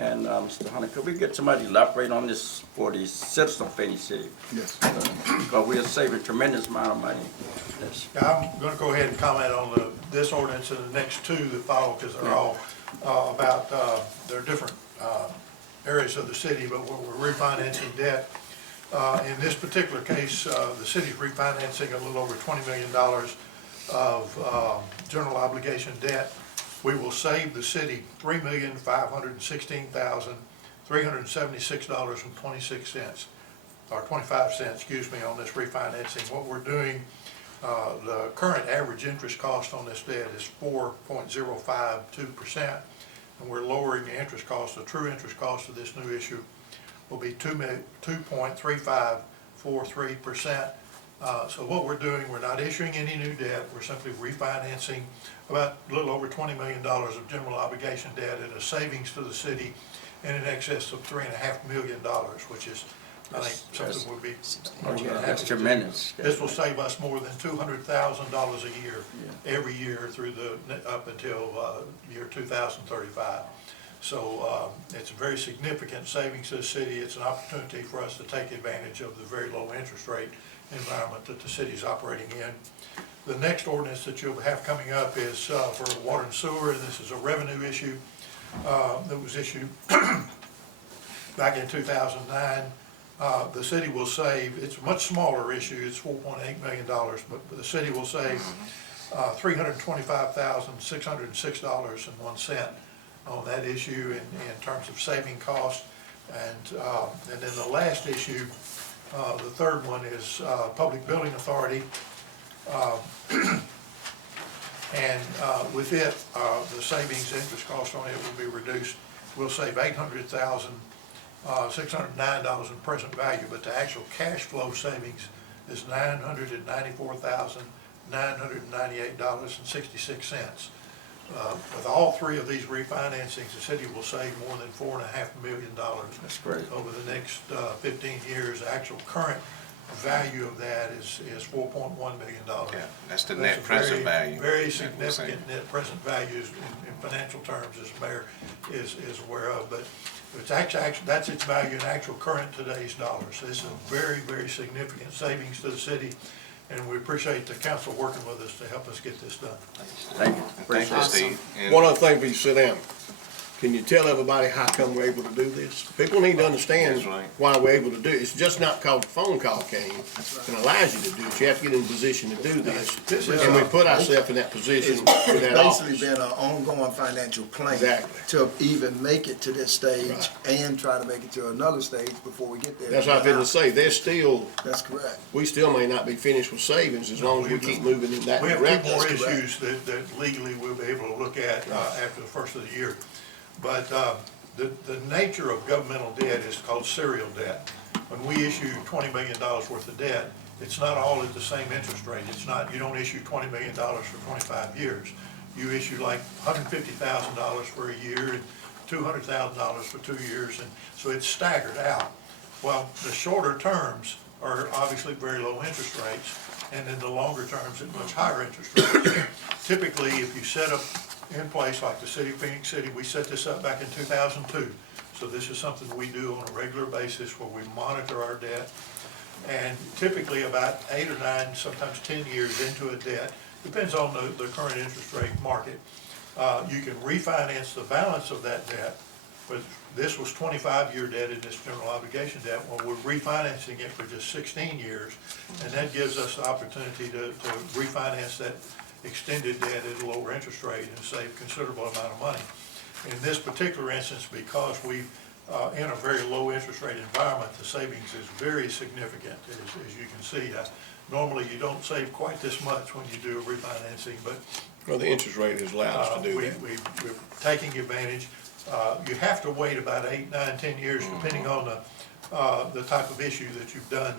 and Mr. Hunter, could we get somebody to elaborate on this for the citizens of Phenix City? Yes. Because we are saving a tremendous amount of money. Yes. I'm going to go ahead and comment on this ordinance and the next two that follow, because they're all about, they're different areas of the city, but we're refinancing debt. In this particular case, the city's refinancing a little over $20 million of general obligation debt. We will save the city $3,516,376.26, or 25 cents, excuse me, on this refinancing. What we're doing, the current average interest cost on this debt is 4.052%, and we're lowering the interest cost. The true interest cost of this new issue will be 2.3543%. So what we're doing, we're not issuing any new debt. We're simply refinancing about a little over $20 million of general obligation debt at a savings to the city in excess of $3.5 million, which is, I think, something would be. That's tremendous. This will save us more than $200,000 a year, every year through up until year 2035. So it's a very significant savings to the city. It's an opportunity for us to take advantage of the very low interest rate environment that the city is operating in. The next ordinance that you'll have coming up is for water and sewer. This is a revenue issue that was issued back in 2009. The city will save, it's a much smaller issue, it's $4.8 million, but the city will save $325,606.01 on that issue in terms of saving costs. And then the last issue, the third one is Public Building Authority. And with it, the savings interest cost on it will be reduced. We'll save $800,609 in present value, but the actual cash flow savings is $994,998.66. With all three of these refinancings, the city will save more than $4.5 million. That's great. Over the next 15 years. The actual current value of that is $4.1 million. Yeah, that's the net present value. Very significant net present values in financial terms, as the mayor is aware of. But It's actually, that's its value in actual current today's dollars. So this is a very, very significant savings to the city, and we appreciate the council working with us to help us get this done. Thank you. Thank you, Steve. And- One other thing before you sit down. Can you tell everybody how come we're able to do this? People need to understand That's right. why we're able to do it. It's just not because the phone call came and allows you to do it. You have to get in a position to do this. This is, And we put ourselves in that position with that Basically office. been an ongoing financial plan. Exactly. To even make it to this stage Right. and try to make it to another stage before we get there. That's what I was going to say. There's still, That's correct. we still may not be finished with savings as long as we keep moving in that we have two direction. more That's correct. issues that legally we'll be able to look at after the first of the year. But the nature of governmental debt is called serial debt. When we issue $20 million worth of debt, it's not all at the same interest rate. It's not, you don't issue $20 million for 25 years. You issue like $150,000 for a year and $200,000 for 2 years, and so it's staggered out. Well, the shorter terms are obviously very low interest rates, and then the longer terms at much higher interest rates. Typically, if you set up in place like the city of Phoenix City, we set this up back in 2002. So this is something we do on a regular basis where we monitor our debt. And typically about 8 or 9, sometimes 10 years into a debt, depends on the current interest rate market, you can refinance the balance of that debt. But this was 25-year debt in this general obligation debt. Well, we're refinancing it for just 16 years, and that gives us the opportunity to refinance that extended debt at a lower interest rate and save considerable amount of money. In this particular instance, because we've in a very low interest rate environment, the savings is very significant, as you can see. Normally, you don't save quite this much when you do a refinancing, but Well, the interest rate has allowed us to do we're that. taking advantage. You have to wait about 8, 9, 10 years, depending on the type of issue that you've done,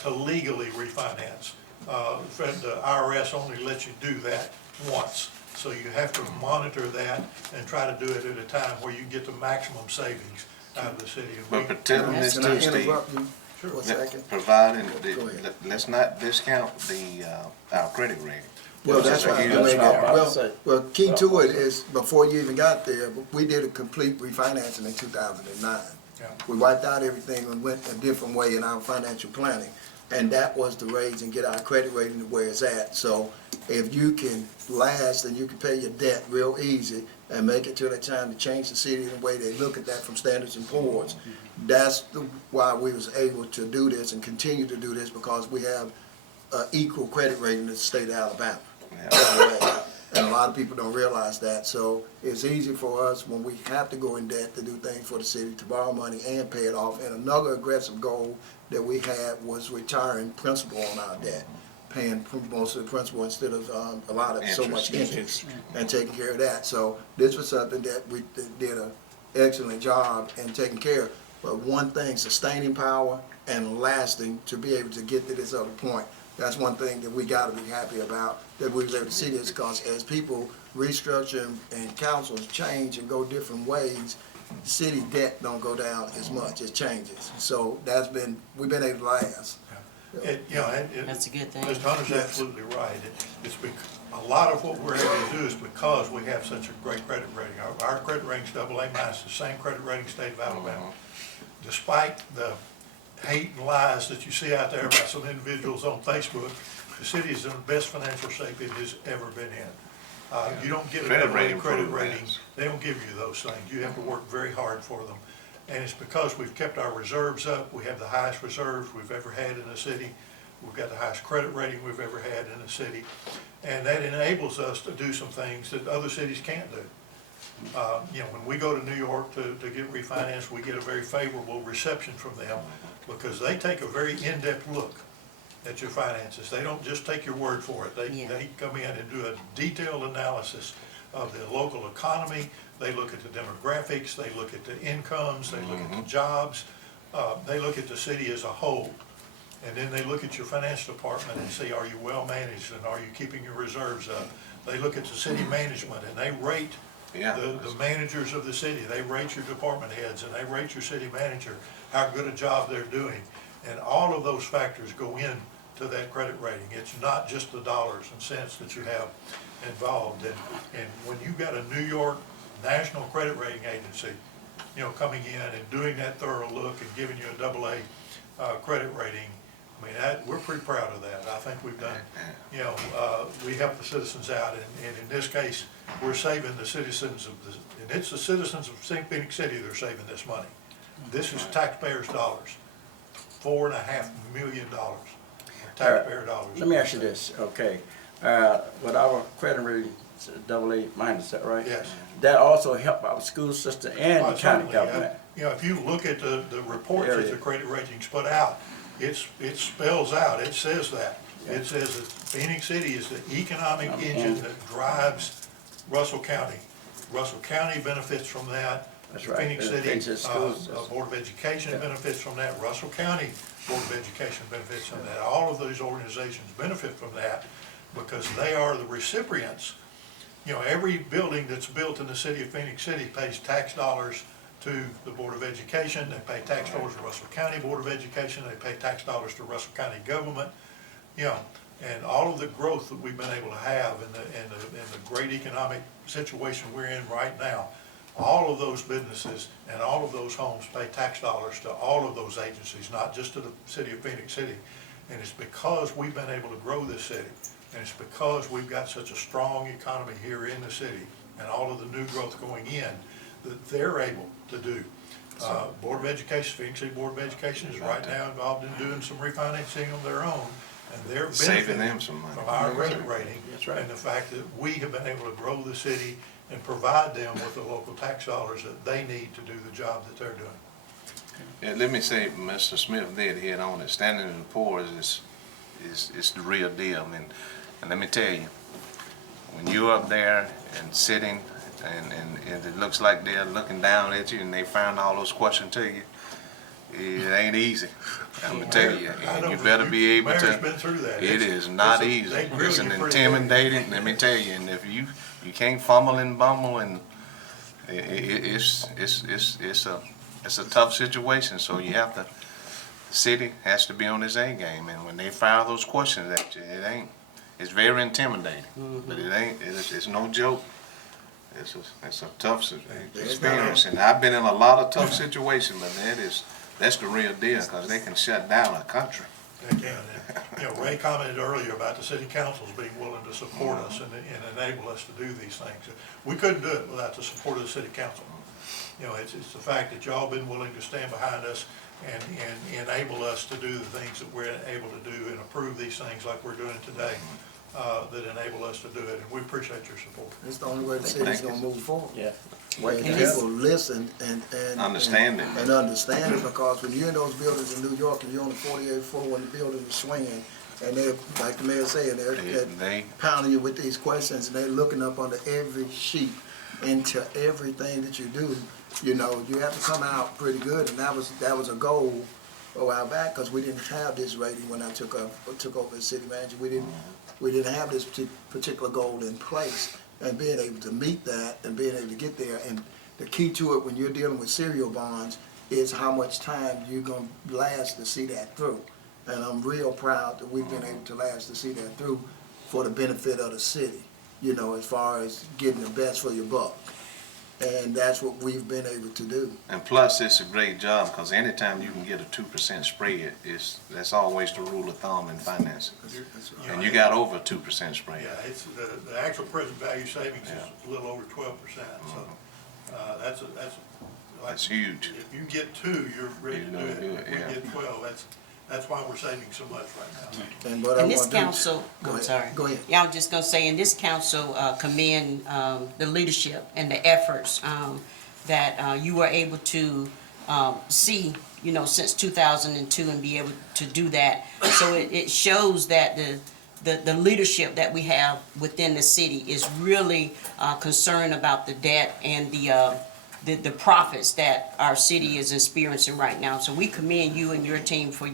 to legally refinance. The IRS only lets you do that once. So you have to monitor that and try to do it at a time where you get the maximum savings out of the city. And But telling this Can I too, Steve, interrupt you for a second? providing, Go ahead. let's not discount our credit rating. Well, that's a why huge I made part. that. Well, key to it is, before you even got there, we did a complete refinancing in 2009. Yeah. We wiped out everything and went a different way in our financial planning. And that was to raise and get our credit rating to where it's at. So if you can last and you can pay your debt real easy and make it to the time to change the city in the way they look at that from Standards and Poor's, that's why we was able to do this and continue to do this, because we have equal credit rating in the state of Alabama. And a lot of people don't realize that. So it's easy for us when we have to go in debt to do things for the city, to borrow money and pay it off. And another aggressive goal that we had was retiring principal on our debt, paying most of the principal instead of a lot of so much interest, and taking care of that. So this was something that we did an excellent job in taking care of. But one thing, sustaining power and lasting to be able to get to this other point. That's one thing that we got to be happy about, that we was able to see this, because as people restructure and councils change and go different ways, city debt don't go down as much, it changes. So we've been able to last. That's a good thing. Mr. Hunter's absolutely right. A lot of what we're able to do is because we have such a great credit rating. Our credit rating's AA-, the same credit rating state of Alabama. Despite the hate and lies that you see out there about some individuals on Facebook, the city is in the best financial shape it has ever been in. You don't get a credit rating. They don't give you those things. You have to work very hard for them. And it's because we've kept our reserves up. We have the highest reserves we've ever had in the city. We've got the highest credit rating we've ever had in the city. And that enables us to do some things that other cities can't do. When we go to New York to get refinanced, we get a very favorable reception from them, because they take a very in-depth look at your finances. They don't just take your word for it. They come in and do a detailed analysis of the local economy. They look at the demographics, they look at the incomes, they look at the jobs, they look at the city as a whole. And then they look at your finance department and see, are you well managed and are you keeping your reserves up? They look at the city management and they rate the managers of the city. They rate your department heads and they rate your city manager, how good a job they're doing. And all of those factors go into that credit rating. It's not just the dollars and cents that you have involved. And when you've got a New York National Credit Rating Agency coming in and doing that thorough look and giving you a AA credit rating. I mean, we're pretty proud of that. I think we've done, we help the citizens out, and in this case, we're saving the citizens of and it's the citizens of Phoenix City that are saving this money. This is taxpayers' dollars, $4.5 million taxpayer dollars. Let me ask you this, okay? With our credit rating, AA minus, is that right? Yes. That also help our school system and the county Certainly, government. if you look at the reports that the credit ratings put out, it spells out, it says that. It says that Phoenix City is the economic engine that drives Russell County. Russell County benefits from that. That's right. Phoenix City Schools. Board of Education benefits from that. Russell County Board of Education benefits from that. All of those organizations benefit from that because they are the recipients. Every building that's built in the city of Phoenix City pays tax dollars to the Board of Education. They pay tax dollars to Russell County Board of Education. They pay tax dollars to Russell County government. And all of the growth that we've been able to have and the great economic situation we're in right now, all of those businesses and all of those homes pay tax dollars to all of those agencies, not just to the city of Phoenix City. And it's because we've been able to grow this city, and it's because we've got such a strong economy here in the city and all of the new growth going in that they're able to do. Board of Education, Phoenix City Board of Education is right now involved in doing some refinancing on their own, and they're Saving benefiting them some money. from our credit rating. That's right. And the fact that we have been able to grow the city and provide them with the local tax dollars that they need to do the job that they're doing. Yeah, let me say, Mr. Smith did hit on it. Standing in the poor's is the real deal. And let me tell you, when you're up there and sitting and it looks like they're looking down at you and they found all those questions to you, it ain't easy. I'm gonna tell you, and you better be able Mayor's to. been through that. It is not easy. they grill It's you an pretty good. intimidating. Let me tell you, and if you can't fumble and bumble, and it's a tough situation. So you have to. The city has to be on its A game, and when they fire those questions at you, it's very intimidating. But it ain't. It's no joke. It's a tough experience, and I've been in a lot of tough situations, but that's the real deal, because they can shut down a country. They can. And, Ray commented earlier about the city councils being willing to support us and enable us to do these things. We couldn't do it without the support of the city council. It's the fact that y'all been willing to stand behind us and enable us to do the things that we're able to do and approve these things like we're doing today. That enable us to do it, and we appreciate your support. It's the only way the city's gonna move forward. Yeah. And people listen and Understand it. And understand it, because when you're in those buildings in New York and you're on the 48th floor when the building is swinging, and they're, like the mayor said, they're pounding you with these questions, and they're looking up under every sheet into everything that you do, you have to come out pretty good, and that was a goal a while back, because we didn't have this rating when I took over as city manager. We didn't have this particular goal in place, and being able to meet that and being able to get there. And the key to it when you're dealing with serial bonds is how much time you're going to last to see that through. And I'm real proud that we've been able to last to see that through for the benefit of the city, as far as getting the best for your buck. And that's what we've been able to do. And plus, it's a great job, because anytime you can get a 2% spread, that's always the rule of thumb in finance. And you got over a 2% spread. Yeah, it's the actual present value savings is a little over 12%. So That's huge. If you get 2, you're ready to do it. If we get 12, that's why we're saving so much right now. And what I In this want to do- council, Go I'm ahead. sorry. Go ahead. Yeah, I'm just gonna say, in this council, commend the leadership and the efforts that you were able to see, since 2002, and be able to do that. So it shows that the leadership that we have within the city is really concerned about the debt and the profits that our city is experiencing right now. So we commend you and your team for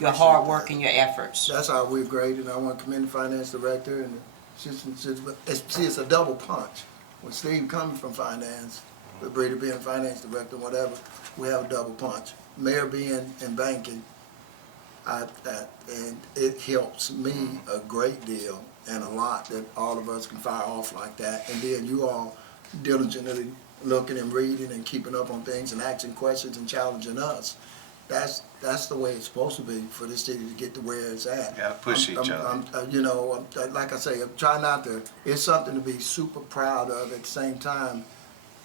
your hard work and your efforts. That's how we're graded. I want to commend the finance director and it's a double punch. When Steve comes from finance, with Brady being finance director, whatever, we have a double punch. Mayor being in banking, and it helps me a great deal and a lot that all of us can fire off like that. And then you all diligently looking and reading and keeping up on things and asking questions and challenging us. That's the way it's supposed to be for this city to get to where it's at. Gotta push each other. Like I say, I'm trying not to, it's something to be super proud of at the same time,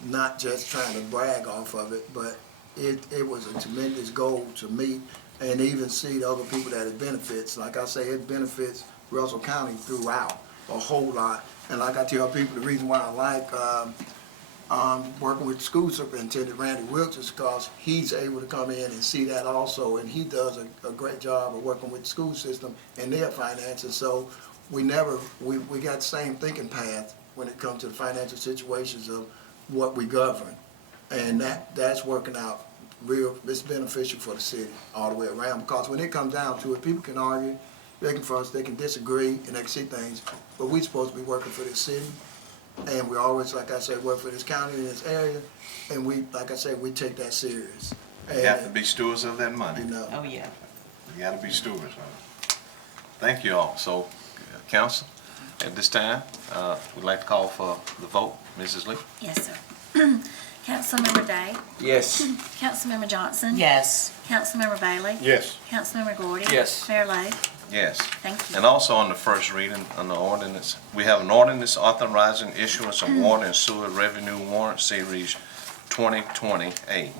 not just trying to brag off of it, but it was a tremendous goal to meet and even see the other people that it benefits. Like I say, it benefits Russell County throughout a whole lot. And like I tell people, the reason why I like working with school superintendent Randy Wilkes is because he's able to come in and see that also, and he does a great job of working with the school system and their finances. So we got the same thinking path when it comes to the financial situations of what we govern, and that's working out it's beneficial for the city all the way around, because when it comes down to it, people can argue, they can disagree, and they can see things, but we're supposed to be working for this city. And we always, like I said, work for this county and this area, and we take that serious. You have to be stewards of that money. Oh, yeah. You gotta be stewards of it. Thank you all. So, council, at this time, we'd like to call for the vote. Mrs. Lee? Yes, sir. Councilmember Day? Yes. Councilmember Johnson? Yes. Councilmember Bailey? Yes. Councilmember Gordy? Yes. Mayor Lo? Yes. Thank you. And also on the first reading on the ordinance, we have an ordinance authorizing issuance of water and sewer revenue warrant series 2028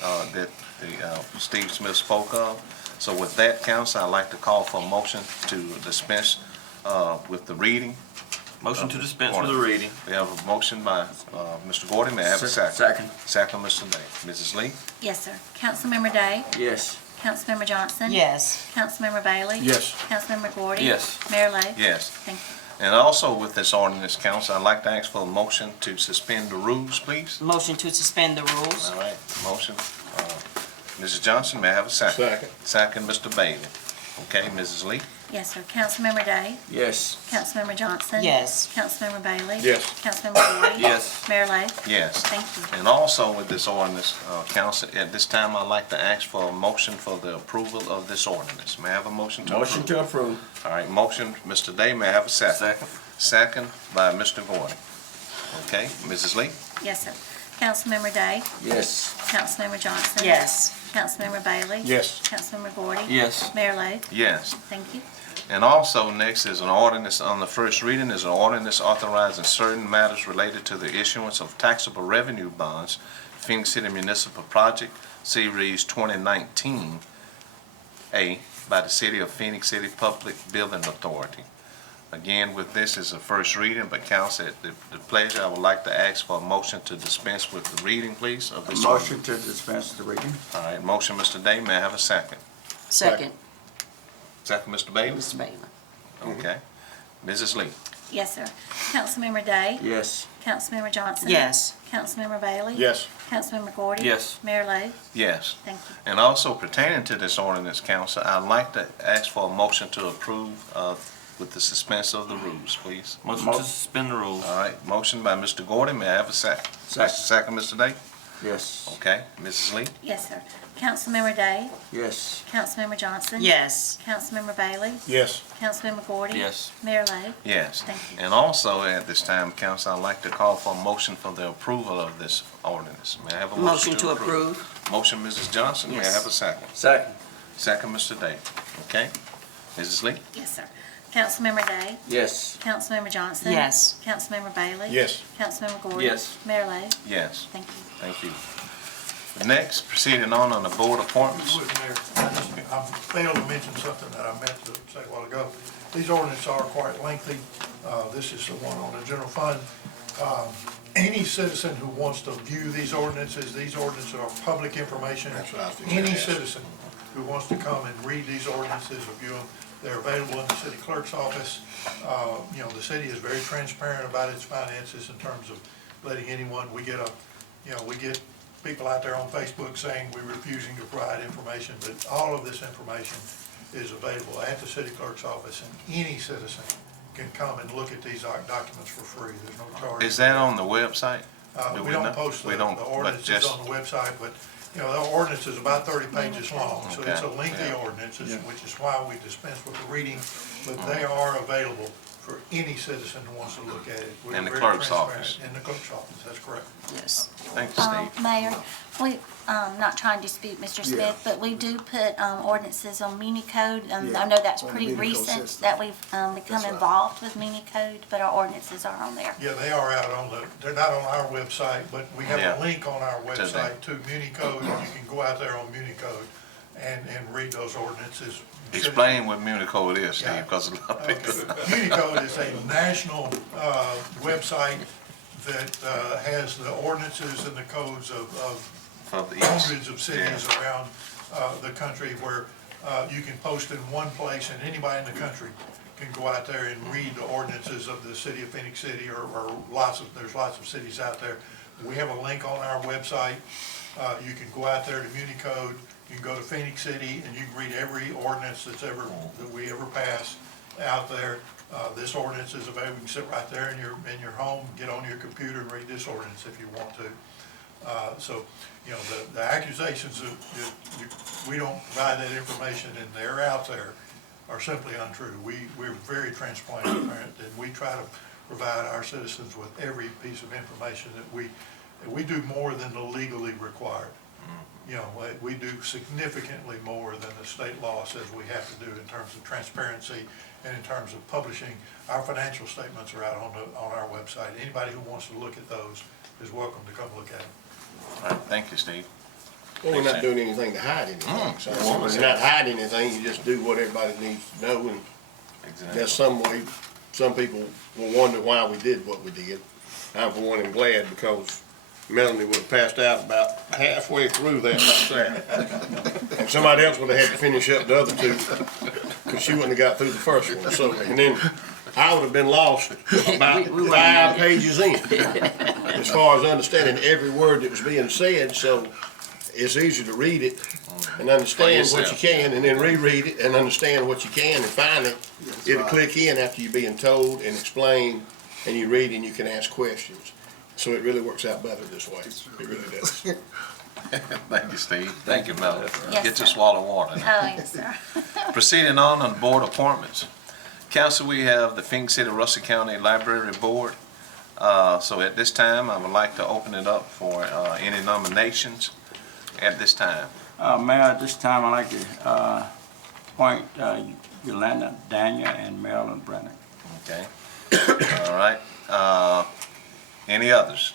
that Steve Smith spoke of. So with that, council, I'd like to call for a motion to dispense with the reading. Motion to dispense with the reading. We have a motion by Mr. Gordy. May I have a second? Second. Second, Mr. Day. Mrs. Lee? Yes, sir. Councilmember Day? Yes. Councilmember Johnson? Yes. Councilmember Bailey? Yes. Councilmember Gordy? Yes. Mayor Lo? Yes. Thank you. And also with this ordinance, council, I'd like to ask for a motion to suspend the rules, please. Motion to suspend the rules. All right, motion. Mrs. Johnson, may I have a second? Second. Second, Mr. Bailey. Okay, Mrs. Lee? Yes, sir. Councilmember Day? Yes. Councilmember Johnson? Yes. Councilmember Bailey? Yes. Councilmember Gordy? Yes. Mayor Lo? Yes. Thank you. And also with this ordinance, council, at this time, I'd like to ask for a motion for the approval of this ordinance. May I have a motion to approve? Motion to approve. All right, motion, Mr. Day, may I have a second? Second. Second by Mr. Gordon. Okay, Mrs. Lee? Yes, sir. Councilmember Day? Yes. Councilmember Johnson? Yes. Councilmember Bailey? Yes. Councilmember Gordy? Yes. Mayor Lo? Yes. Thank you. And also, next is an ordinance on the first reading, is an ordinance authorizing certain matters related to the issuance of taxable revenue bonds, Phenix City Municipal Project, Series 2019, by the City of Phenix City Public Building Authority. Again, with this is a first reading, but council, at the pleasure, I would like to ask for a motion to dispense with the reading, please, of this ordinance. Motion to dispense the reading. All right, motion, Mr. Day, may I have a second? Second. Second, Mr. Bailey? Mr. Bailey. Okay. Mrs. Lee? Yes, sir. Councilmember Day? Yes. Councilmember Johnson? Yes. Councilmember Bailey? Yes. Councilmember Gordy? Yes. Mayor Lo? Yes. Thank you. And also pertaining to this ordinance, council, I'd like to ask for a motion to approve with the suspense of the rules, please. Motion to suspend the rules. All right, motion by Mr. Gordon, may I have a second? Second. Second, Mr. Day? Yes. Okay, Mrs. Lee? Yes, sir. Councilmember Day? Yes. Councilmember Johnson? Yes. Councilmember Bailey? Yes. Councilmember Gordy? Yes. Mayor Lo? Yes. Thank you. And also at this time, council, I'd like to call for a motion for the approval of this ordinance. May I have a motion to approve? Motion, Mrs. Johnson, may I Yes. have a second? Second. Second, Mr. Day. Okay, Mrs. Lee? Yes, sir. Councilmember Day? Yes. Councilmember Johnson? Yes. Councilmember Bailey? Yes. Councilmember Gordy? Yes. Mayor Lo? Yes. Thank you. Thank you. Next, proceeding on the board appointments. Look, Mayor, I failed to mention something that I meant to say a while ago. These ordinances are quite lengthy. This is the one on the general fund. Any citizen who wants to view these ordinances are public information. That's what I was gonna Any ask. citizen who wants to come and read these ordinances or view them, they're available in the city clerk's office. The city is very transparent about its finances in terms of letting anyone, we get people out there on Facebook saying we're refusing to provide information, but all of this information is available at the city clerk's office, and any citizen can come and look at these documents for free. There's no charge. Is that on the website? Do We know? don't post the We don't, but ordinances just, on the website, but, the ordinance is about 30 pages long, so it's a Okay. lengthy Yeah. ordinance, which is why we dispense with the reading, but they are available for any citizen who wants to look at it. We're In the very clerk's transparent. office. In the clerk's office, that's correct. Yes. Thank you, Steve. Mayor, we, not trying to dispute Mr. Smith, but we do put ordinances on Municode. I Yeah, know that's on the pretty Municode recent system. that we've become That's right. involved with Municode, but our ordinances are on there. Yeah, they are out on they're not on our website, but we have Yeah. a link on our the- website to Municode, and you can go out there on Municode and read those ordinances. Explain what Municode is, Steve, Yeah. because a lot of people. Municode is a national website that has the ordinances and the codes of Of the east. hundreds of cities around the country where you can post in one place and anybody in the country can go out there and read the ordinances of the city of Phenix City or there's lots of cities out there. We have a link on our website. You can go out there to Municode, you can go to Phenix City and you can read every ordinance that we ever pass out there. This ordinance is available. You can sit right there in your home, get on your computer and read this ordinance if you want to. So, you know, the accusations that we don't provide that information and they're out there are simply untrue. We're very transparent and we try to provide our citizens with every piece of information that we do more than the legally required. You know, we do significantly more than the state law says we have to do in terms of transparency and in terms of publishing. Our financial statements are out on our website. Anybody who wants to look at those is welcome to come look at them. All right, thank you, Steve. Well, we're not doing anything to hide anything, so when we're not hiding anything, you just do what everybody needs to know, and Exactly. there's some way, some people will wonder why we did what we did. I'm for one am glad, because Melanie would have passed out about halfway through that right there. And somebody else would have had to finish up the other two, because she wouldn't have got through the first one, so, and then I would have been lost about 5 pages in, as far as understanding every word that was being said, so it's easier to read it and understand what you can, and then reread it and understand what you can, and finally, it'll click in after you're being told and explained, and you read and you can ask questions. So it really works out better this way. It really does. Thank you, Steve. Thank you, Mel. Yes, Get to sir. swallow water. Oh, yes, sir. Proceeding on board appointments. Council, we have the Phenix City Russell County Library Board. So at this time, I would like to open it up for any nominations at this time. Mayor, at this time, I'd like to appoint Yolanda Daniel and Marilyn Brennan. Okay. All right. Any others?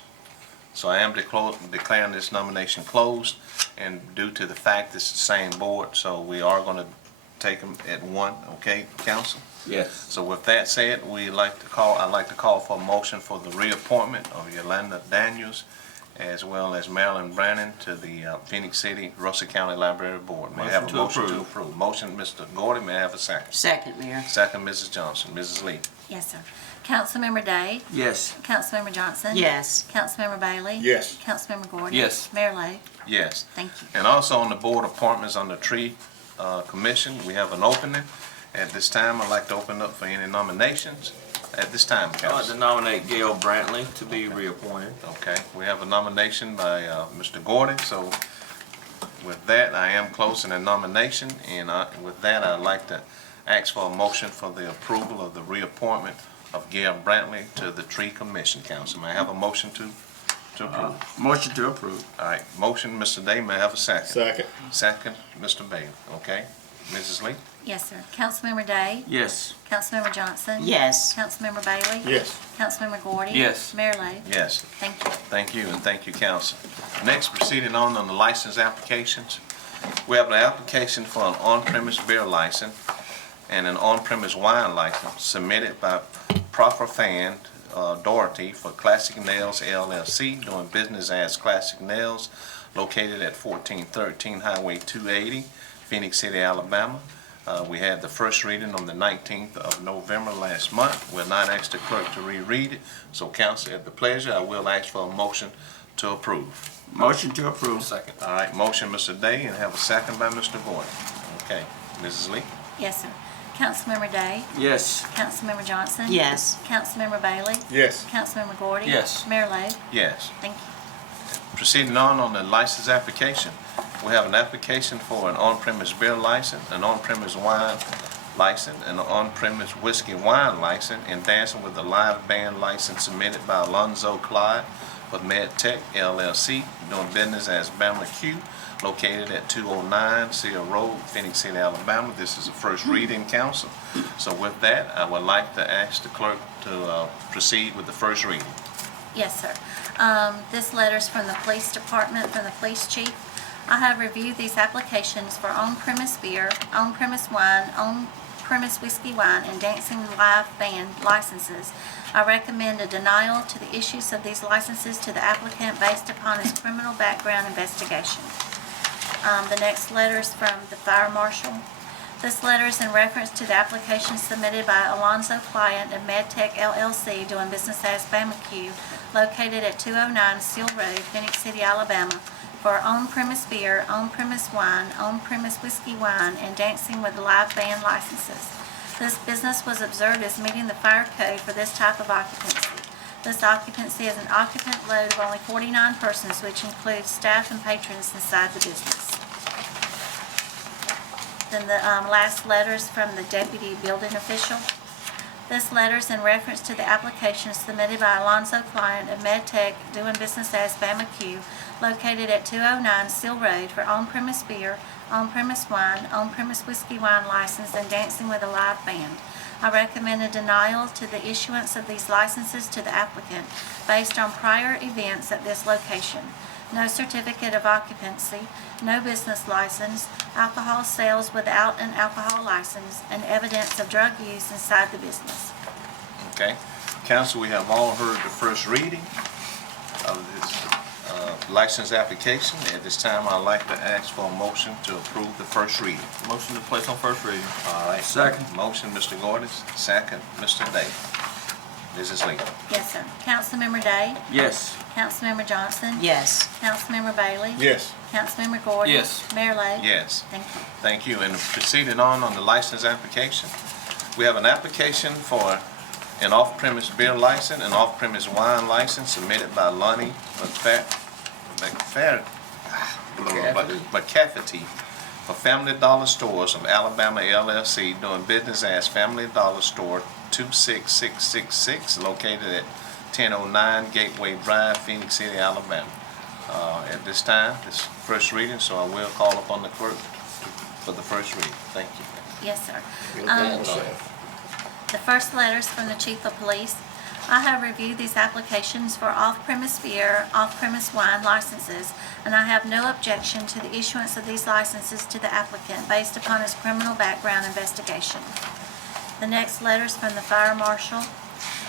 So I am declaring this nomination closed, and due to the fact it's the same board, so we are going to take them at one, okay, council? Yes. So with that said, I'd like to call for a motion for the reappointment of Yolanda Daniels as well as Marilyn Brannon to the Phenix City Russell County Library Board. May I have a motion to approve? Motion, Mr. Gordy, may I have a second? Second, Mayor. Second, Mrs. Johnson. Mrs. Lee? Yes, sir. Councilmember Day? Yes. Councilmember Johnson? Yes. Councilmember Bailey? Yes. Councilmember Gordon? Yes. Mayor Lo? Yes. Thank you. And also on the board appointments on the tree commission, we have an opening. At this time, I'd like to open up for any nominations. At this time, I'd like to council. nominate Gail Brantley to be reappointed. Okay, we have a nomination by Mr. Gordon, so with that, I am closing the nomination, and with that, I'd like to ask for a motion for the approval of the reappointment of Gail Brantley to the Tree Commission. Council, may I have a motion to approve? Motion to approve. All right, motion, Mr. Day, may I have a second? Second. Second, Mr. Bailey, okay? Mrs. Lee? Yes, sir. Councilmember Day? Yes. Councilmember Johnson? Yes. Councilmember Bailey? Yes. Councilmember Gordon? Yes. Mayor Lo? Yes. Thank you. Thank you, and thank you, council. Next, proceeding on the license applications. We have an application for an on-premise beer license and an on-premise wine license submitted by Proper Fan Doherty for Classic Nails LLC, doing business as Classic Nails, located at 1413 Highway 280, Phenix City, Alabama. We had the first reading on the 19th of November last month. We'll not ask the clerk to reread it. So council, at the pleasure, I will ask for a motion to approve. Motion to approve. Second. All right, motion, Mr. Day, and have a second by Mr. Gordon. Okay, Mrs. Lee? Yes, sir. Councilmember Day? Yes. Councilmember Johnson? Yes. Councilmember Bailey? Yes. Councilmember Gordon? Yes. Mayor Lo? Yes. Thank you. Proceeding on the license application, we have an application for an on-premise beer license, an on-premise wine license, and an on-premise whiskey wine license, and dancing with a live band license submitted by Alonzo Clyde for MedTech LLC, doing business as Bama Q, located at 209 Seal Road, Phenix City, Alabama. This is a first reading, council. So with that, I would like to ask the clerk to proceed with the first reading. Yes, sir. This letter's from the police department, from the police chief. I have reviewed these applications for on-premise beer, on-premise wine, on-premise whiskey wine, and dancing live band licenses. I recommend a denial to the issues of these licenses to the applicant based upon his criminal background investigation. The next letter is from the fire marshal. This letter is in reference to the application submitted by Alonzo Client of MedTech LLC, doing business as Bama Q, located at 209 Seal Road, Phenix City, Alabama, for on-premise beer, on-premise wine, on-premise whiskey wine, and dancing with live band licenses. This business was observed as meeting the fire code for this type of occupancy. This occupancy is an occupant load of only 49 persons, which includes staff and patrons inside the business. Then the last letter is from the deputy building official. This letter is in reference to the application submitted by Alonzo Client of MedTech, doing business as Bama Q, located at 209 Seal Road, for on-premise beer, on-premise wine, on-premise whiskey wine license, and dancing with a live band. I recommend a denial to the issuance of these licenses to the applicant based on prior events at this location. No certificate of occupancy, no business license, alcohol sales without an alcohol license, and evidence of drug use inside the business. Okay. Council, we have all heard the first reading of this license application. At this time, I'd like to ask for a motion to approve the first reading. Motion to place on first reading. All right. Second. Motion, Mr. Gordon. Second, Mr. Day. Mrs. Lee. Yes, sir. Councilmember Day? Yes. Councilmember Johnson? Yes. Councilmember Bailey? Yes. Councilmember Gordon? Yes. Mayor Lo? Yes. Thank you. Thank you. And proceeding on the license application, we have an application for an off-premise beer license and off-premise wine license submitted by Lonnie McCafferty for Family Dollar Stores of Alabama LLC, doing business as Family Dollar Store 26666, located at 1009 Gateway Drive, Phenix City, Alabama. At this time, this first reading, so I will call upon the clerk for the first reading. Thank you. Yes, sir. The first letter is from the chief of police. I have reviewed these applications for off-premise beer, off-premise wine licenses, and I have no objection to the issuance of these licenses to the applicant based upon his criminal background investigation. The next letter is from the fire marshal.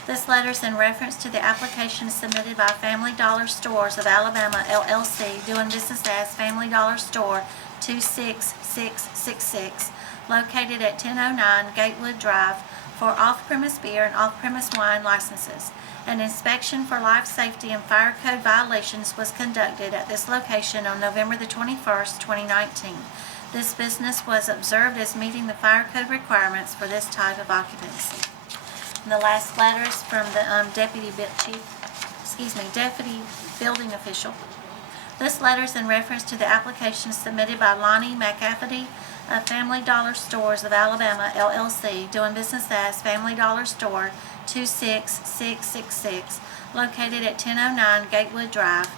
This letter is in reference to the application submitted by Family Dollar Stores of Alabama LLC, doing business as Family Dollar Store 26666, located at 1009 Gatewood Drive, for off-premise beer and off-premise wine licenses. An inspection for life safety and fire code violations was conducted at this location on November the 21st, 2019. This business was observed as meeting the fire code requirements for this type of occupancy. And the last letter is from the deputy building official. This letter is in reference to the application submitted by Lonnie McCafferty of Family Dollar Stores of Alabama LLC, doing business as Family Dollar Store 26666, located at 1009 Gateway Drive,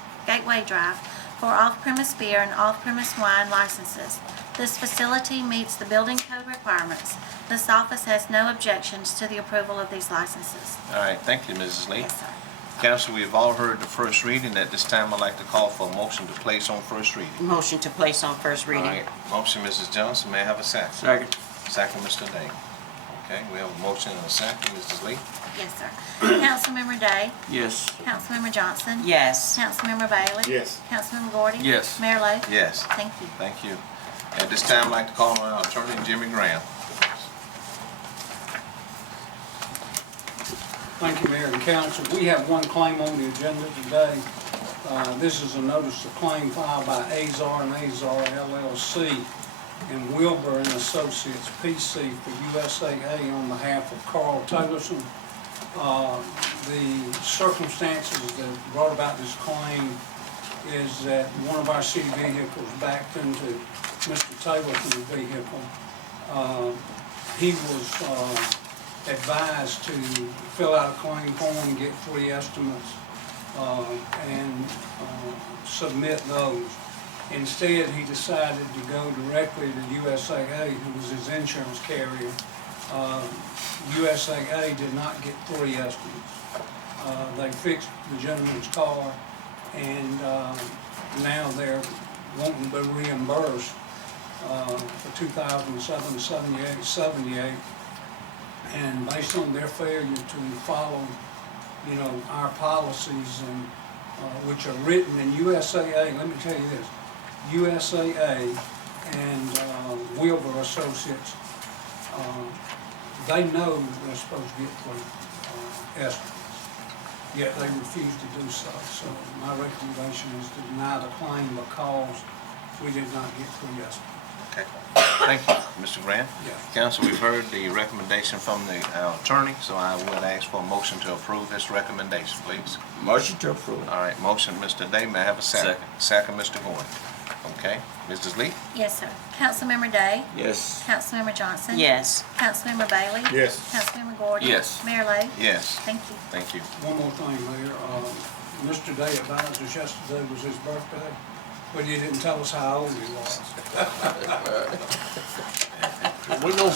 for off-premise beer and off-premise wine licenses. This facility meets the building code requirements. This office has no objections to the approval of these licenses. All right, thank you, Mrs. Lee. Yes, sir. Council, we have all heard the first reading. At this time, I'd like to call for a motion to place on first reading. Motion to place on first All reading. right, motion, Mrs. Johnson. May I have a second? Second. Second, Mr. Day. Okay, we have a motion and a second. Mrs. Lee? Yes, sir. Councilmember Day? Yes. Councilmember Johnson? Yes. Councilmember Bailey? Yes. Councilmember Gordon? Yes. Mayor Lo? Yes. Thank you. Thank you. At this time, I'd like to call on our attorney, Jimmy Graham. Thank you, Mayor and Council. We have one claim on the agenda today. This is a notice of claim filed by Azar and Azar LLC and Wilbur and Associates PC for USAA on behalf of Carl Taylorson. The circumstances that brought about this claim is that one of our city vehicles backed into Mr. Taylorson's vehicle. he was advised to fill out a claim form, get 3 estimates, and submit those. Instead, he decided to go directly to USAA, who was his insurance carrier. USAA did not get 3 estimates. They fixed the gentleman's car, and now they're wanting to be reimbursed for 2007-78, and based on their failure to follow, our policies and which are written in USAA. Let me tell you this: USAA and Wilbur Associates, they know they're supposed to get 3 estimates, yet they refuse to do so. So my recommendation is to deny the claim because we did not get 3 estimates. Okay, thank you, Mr. Grant. Yeah. Council, we've heard the recommendation from our attorney, so I would ask for a motion to approve this recommendation, please. Motion to approve. All right, motion, Mr. Day, may I have a second? Second, Mr. Gordon. Okay, Mrs. Lee? Yes, sir. Councilmember Day? Yes. Councilmember Johnson? Yes. Councilmember Bailey? Yes. Councilmember Gordon? Yes. Mayor Lo? Yes, Thank you. thank you. One more thing, Mayor. Mr. Day advised us yesterday was his birthday, but he didn't tell us how old he was. We're gonna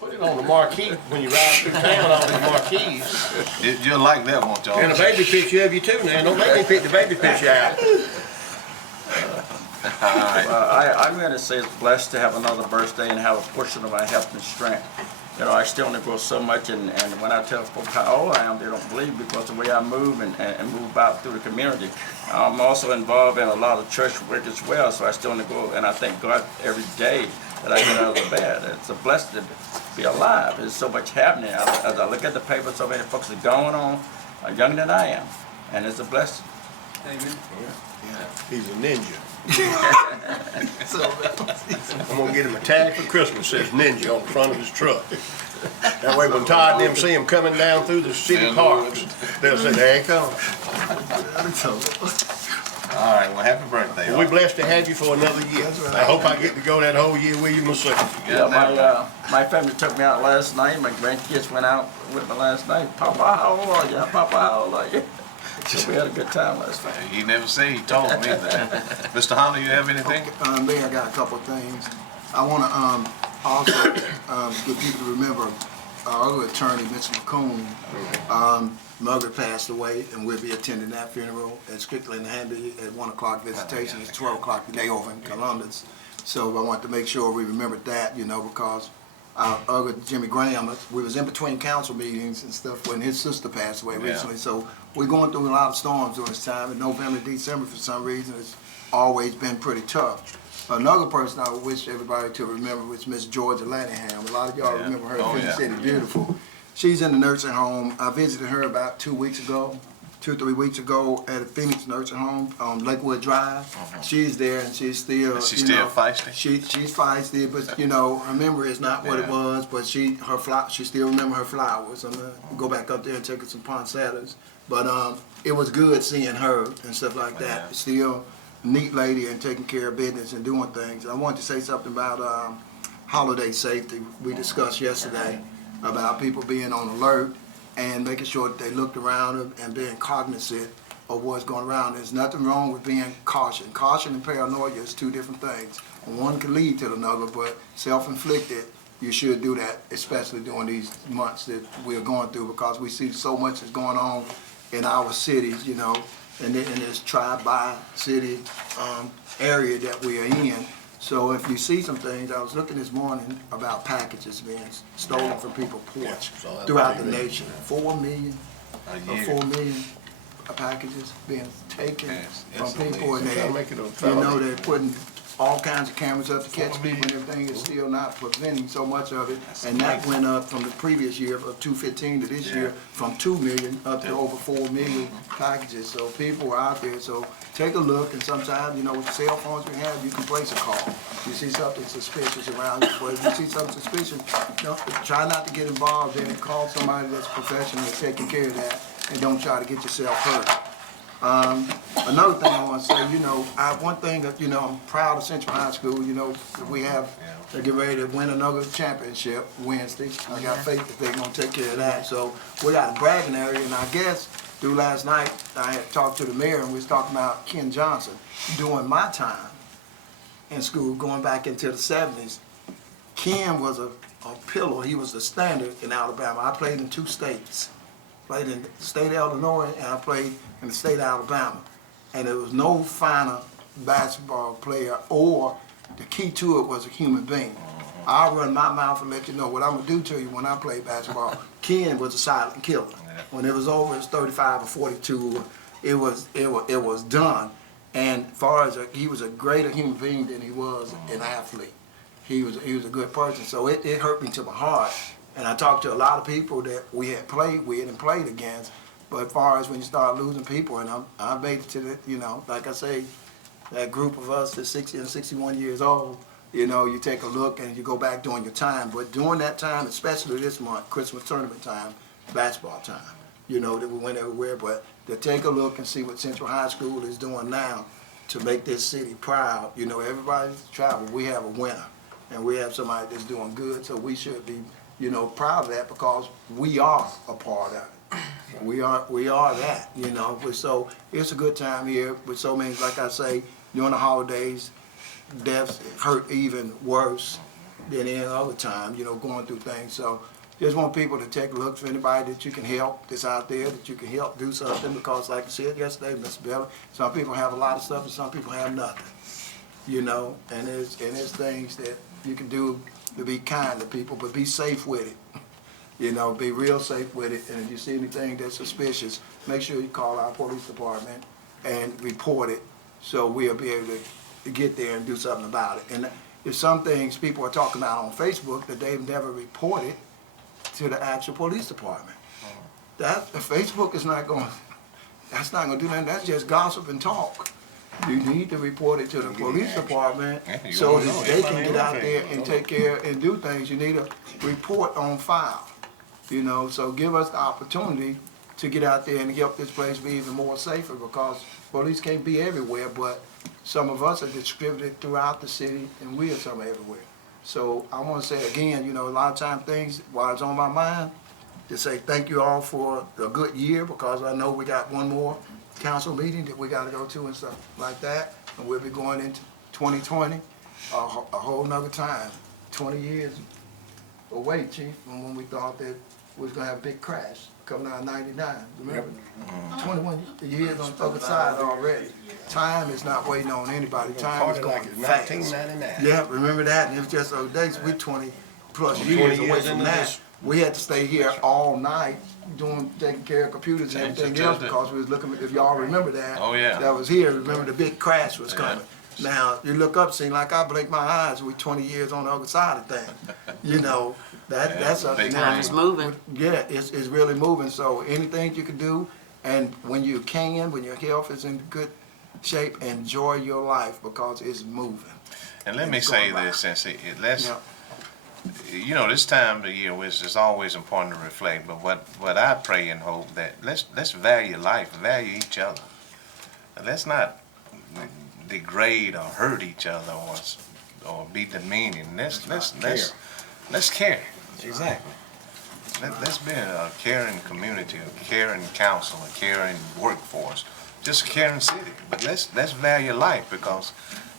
put it on the marquee when you ride through town, all these marquees. You'll like that, won't y'all? And a baby picture of you too now. Don't make me pick the baby picture out. All right. I'm going to say it's blessed to have another birthday and have a portion of my health and strength. I still undergo so much, and when I tell folks how old I am, they don't believe because the way I move and move about through the community. I'm also involved in a lot of church work as well, so I still undergo, and I thank God every day that I get out of the bed. It's a blessing to be alive. There's so much happening. As I look at the paper, so many folks are going on, younger than I am, and it's a blessing. Amen. He's a ninja. I'm gonna get him a tag for Christmas, says ninja on the front of his truck. That way when Todd and them see him coming down through the city parks, they'll say, there he comes. All right, well, happy birthday. Well, we're blessed to have you for another year. I hope I get to go that whole year with you myself. My family took me out last night. My grandkids went out with me last night. Papa, how old are you? Papa, how old are you? So we had a good time last night. He never said he told me that. Mr. Hunter, you have anything? Mayor, I got a couple of things. I want to also get people to remember our other attorney, Mr. McCoon. Mother passed away, and we'll be attending that funeral at Strictly and Handy at 1 o'clock visitation. It's 12 o'clock today over in Columbus. So I want to make sure we remember that, because our other Jimmy Graham, we was in between council meetings and stuff when his sister passed away recently. So we're going through a lot of storms during this time. In November, December, for some reason, it's always been pretty tough. Another person I wish everybody to remember was Miss Georgia Lanningham. A lot of y'all remember her, Phenix City Beautiful. She's in the nursing home. I visited her about 2 weeks ago, 2 or 3 weeks ago at a Phenix nursing home on Lakewood Drive. She's there and she's still, Is she still feisty? She's feisty, but her memory is not what it was. But she still remember her flowers. I'm gonna go back up there and take her some poinsettias. But it was good seeing her and stuff like that. Still neat lady and taking care of business and doing things. I wanted to say something about holiday safety. We discussed yesterday about people being on alert and making sure that they looked around them and being cognizant of what's going around. There's nothing wrong with being cautious. Caution and paranoia is 2 different things. One can lead to another, but self-inflicted, you should do that, especially during these months that we're going through, because we see so much is going on in our cities, and in this tri-by-city area that we are in. So if you see some things, I was looking this morning about packages being stolen from people's porch throughout the nation. 4 million packages being taken from people, and they're putting all kinds of cameras up to catch people, and everything is still not preventing so much of it. And that went up from the previous year of 215 to this year from 2 million up to over 4 million packages. So people are out there. So take a look, and sometimes, with the cell phones we have, you can place a call. You see something suspicious around you, but if you see something suspicious, try not to get involved in it. Call somebody that's professional at taking care of that, and don't try to get yourself hurt. Another thing I want to say, one thing that, I'm proud of Central High School, that we have, they're getting ready to win another championship Wednesday. I got faith that they're going to take care of that. So we got a bragging area, and I guess through last night, I had talked to the mayor, and we was talking about Ken Johnson. During my time in school, going back into the 70s, Ken was a pillar. He was the standard in Alabama. I played in 2 states. Played in the state of Illinois, and I played in the state of Alabama. And there was no finer basketball player, or the key to it was a human being. I'll run my mouth and let you know what I'm gonna do to you when I play basketball. Ken was a silent killer. When it was over, it was 35 or 42. It was done. And far as he was a greater human being than he was an athlete. He was a good person. So it hurt me to my heart. And I talked to a lot of people that we hadn't played against. But as far as when you start losing people, and I made it to the, like I say, that group of us that's 60 and 61 years old, you take a look and you go back during your time. But during that time, especially this month, Christmas tournament time, basketball time, that we went everywhere. But to take a look and see what Central High School is doing now to make this city proud, everybody's travel, we have a winner. And we have somebody that's doing good, so we should be, proud of that because we are a part of it. We are that, So it's a good time here with so many, like I say, during the holidays, deaths hurt even worse than any other time, going through things. So just want people to take a look for anybody that you can help that's out there, that you can help do something because like I said yesterday, Mr. Bell, some people have a lot of stuff and some people have nothing, and there's things that you can do to be kind to people, but be safe with it. Be real safe with it, and if you see anything that's suspicious, make sure you call our police department and report it so we'll be able to get there and do something about it. And if some things people are talking about on Facebook that they've never reported to the actual police department, Facebook is not going, that's not going to do nothing, that's just gossip and talk. You need to report it to the police department so that they can get out there and take care and do things. You need a report on file, so give us the opportunity to get out there and help this place be even more safer because police can't be everywhere, but some of us are distributed throughout the city and we are some everywhere. So I want to say again, a lot of times things while it's on my mind, to say thank you all for a good year because I know we got one more council meeting that we got to go to and stuff like that, and we'll be going into 2020 a whole nother time. 20 years away, Chief, from when we thought that we was gonna have a big crash coming out of '99. Remember, 21 years on the other side already. Time is not waiting on anybody. Time is going fast. 1999. Yeah, remember that? And it was just those days. We're 20 plus years away from that. We had to stay here all night taking care of computers and everything else because we was looking, if y'all remember that. Oh, yeah. That was here. Remember the big crash was coming. Now, you look up, seem like I blink my eyes, we're 20 years on the other side of things. That's something. Time is moving. Yeah, it's really moving. So anything you can do, and when you can, when your health is in good shape, enjoy your life because it's moving. And let me say this, since this time of the year, which is always important to reflect, but what I pray and hope that let's value life, value each other. Let's not degrade or hurt each other or be demeaning. Let's care. Exactly. Let's be a caring community, a caring council, a caring workforce, just a caring city. But let's value life because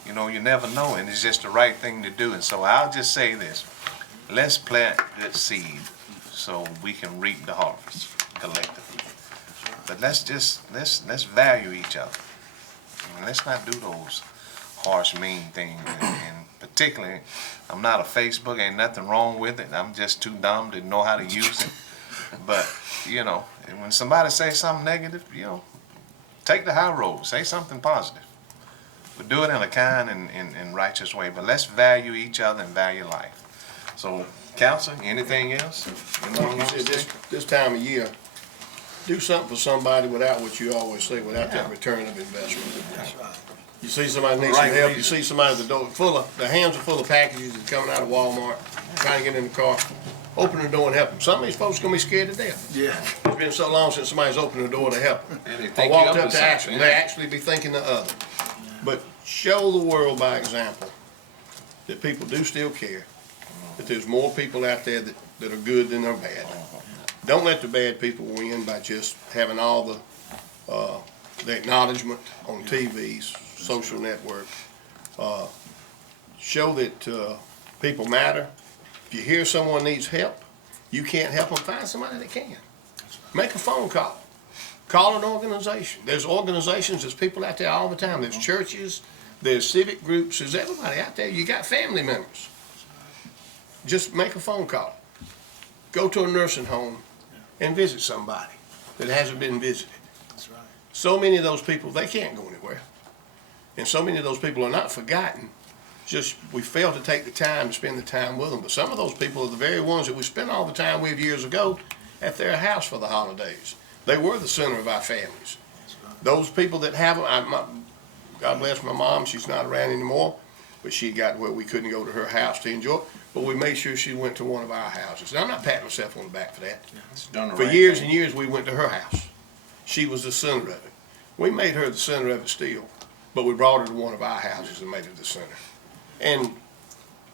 you never know, and it's just the right thing to do. And so I'll just say this: let's plant good seed so we can reap the harvest collectively. But let's value each other. And let's not do those harsh, mean things. And particularly, I'm not a Facebook, ain't nothing wrong with it. I'm just too dumb to know how to use it. But, when somebody says something negative, take the high road, say something positive. But do it in a kind and righteous way. But let's value each other and value life. So, Council, anything else? Like you said, this time of year, do something for somebody without what you always say, without that return of investment. That's right. You see somebody needs some help, you see somebody at the door, the hands are full of packages that's coming out of Walmart, trying to get in the car. open the door and help them. Some of these folks gonna be scared to death. Yeah. It's been so long since somebody's opened the door to help them. And they I think you walked up up with to ask them, something, they yeah. actually be thinking the other. But show the world by example that people do still care, that there's more people out there that are good than are bad. Don't let the bad people win by just having all the acknowledgement on TVs, social network. Show that people matter. If you hear someone needs help, you can't help them, find somebody that can. Make a phone call. Call an organization. There's organizations, there's people out there all the time. There's churches, there's civic groups, there's everybody out there. You got family members. Just make a phone call. Go to a nursing home and visit somebody that hasn't been visited. That's right. So many of those people, they can't go anywhere. And so many of those people are not forgotten. Just we fail to take the time to spend the time with them. But some of those people are the very ones that we spent all the time with years ago at their house for the holidays. They were the center of our families. Those people that have them, God bless my mom, she's not around anymore, but she got where we couldn't go to her house to enjoy it. But we made sure she went to one of our houses. And I'm not patting myself on the back for that. It's done the For right years thing. and years, we went to her house. She was the center of it. We made her the center of it still, but we brought her to one of our houses and made her the center. And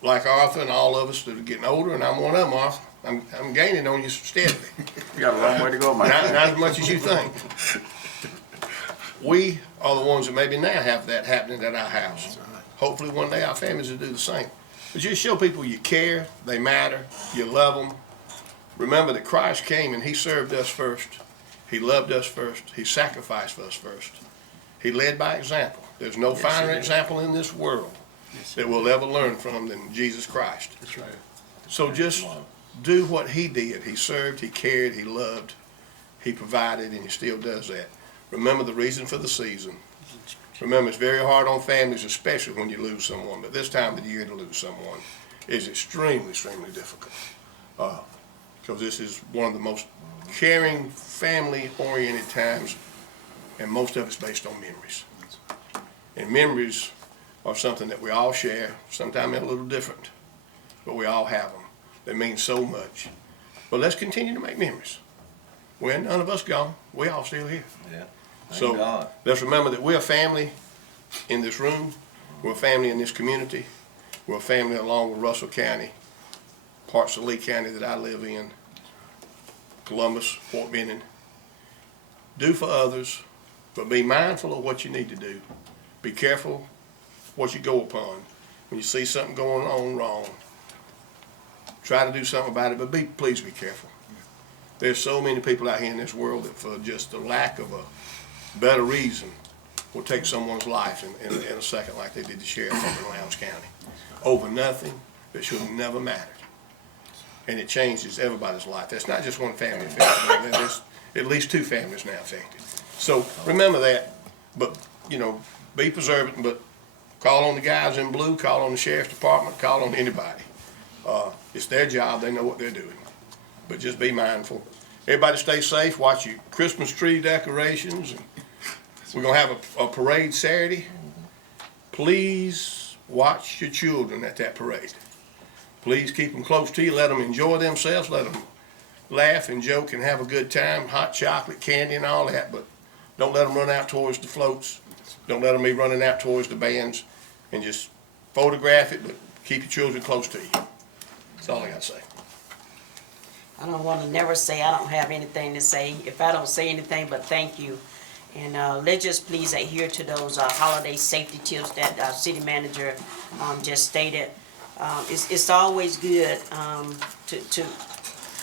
like Arthur and all of us that are getting older, and I'm one of them, Arthur, I'm gaining on you steadily. You got a long way to go, Not, Mike. not as much as you think. We are the ones that maybe now have that happening at our house. Hopefully one day our families will do the same. But just show people you care, they matter, you love them. Remember that Christ came and he served us first. He loved us first. He sacrificed for us first. He led by example. There's no finer example in this world that we'll ever learn from than Jesus Christ. That's right. So just do what he did. He served, he cared, he loved, he provided, and he still does that. Remember the reason for the season. Remember, it's very hard on families, especially when you lose someone, but this time of the year to lose someone is extremely, extremely difficult. Because this is one of the most caring, family-oriented times, and most of it's based on memories. And memories are something that we all share. Sometimes they're a little different, but we all have them. They mean so much. But let's continue to make memories. When none of us gone, we all still here. Yeah. Thank So God. let's remember that we're a family in this room. We're a family in this community. We're a family along with Russell County, parts of Lee County that I live in, Columbus, Fort Benning. Do for others, but be mindful of what you need to do. Be careful what you go upon. When you see something going on wrong, try to do something about it, but please be careful. There's so many people out here in this world that for just the lack of a better reason will take someone's life in a second, like they did the sheriff up in Lowndes County, over nothing that should have never mattered. And it changes everybody's life. That's not just one family affected. There's at least two families now affected. So remember that, but, you know, be preservant, but call on the guys in blue, call on the sheriff's department, call on anybody. It's their job, they know what they're doing. But just be mindful. Everybody stay safe, watch your Christmas tree decorations. We're gonna have a parade Saturday. Please watch your children at that parade. Please keep them close to you, let them enjoy themselves, let them laugh and joke and have a good time, hot chocolate, candy and all that, but don't let them run out towards the floats. Don't let them be running out towards the bands, and just photograph it, but keep your children close to you. That's all I gotta say. I don't want to never say I don't have anything to say. If I don't say anything, but thank you. And let's just please adhere to those holiday safety tips that our city manager just stated. It's always good to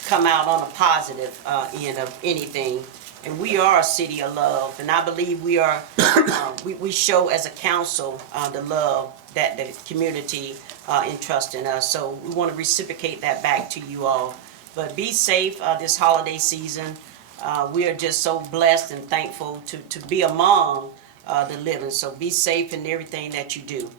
come out on a positive end of anything. And we are a city of love, and I believe we are. We show as a council the love that the community entrusts in us. So we want to reciprocate that back to you all. But be safe this holiday season. We are just so blessed and thankful to be among the living. So be safe in everything that you do.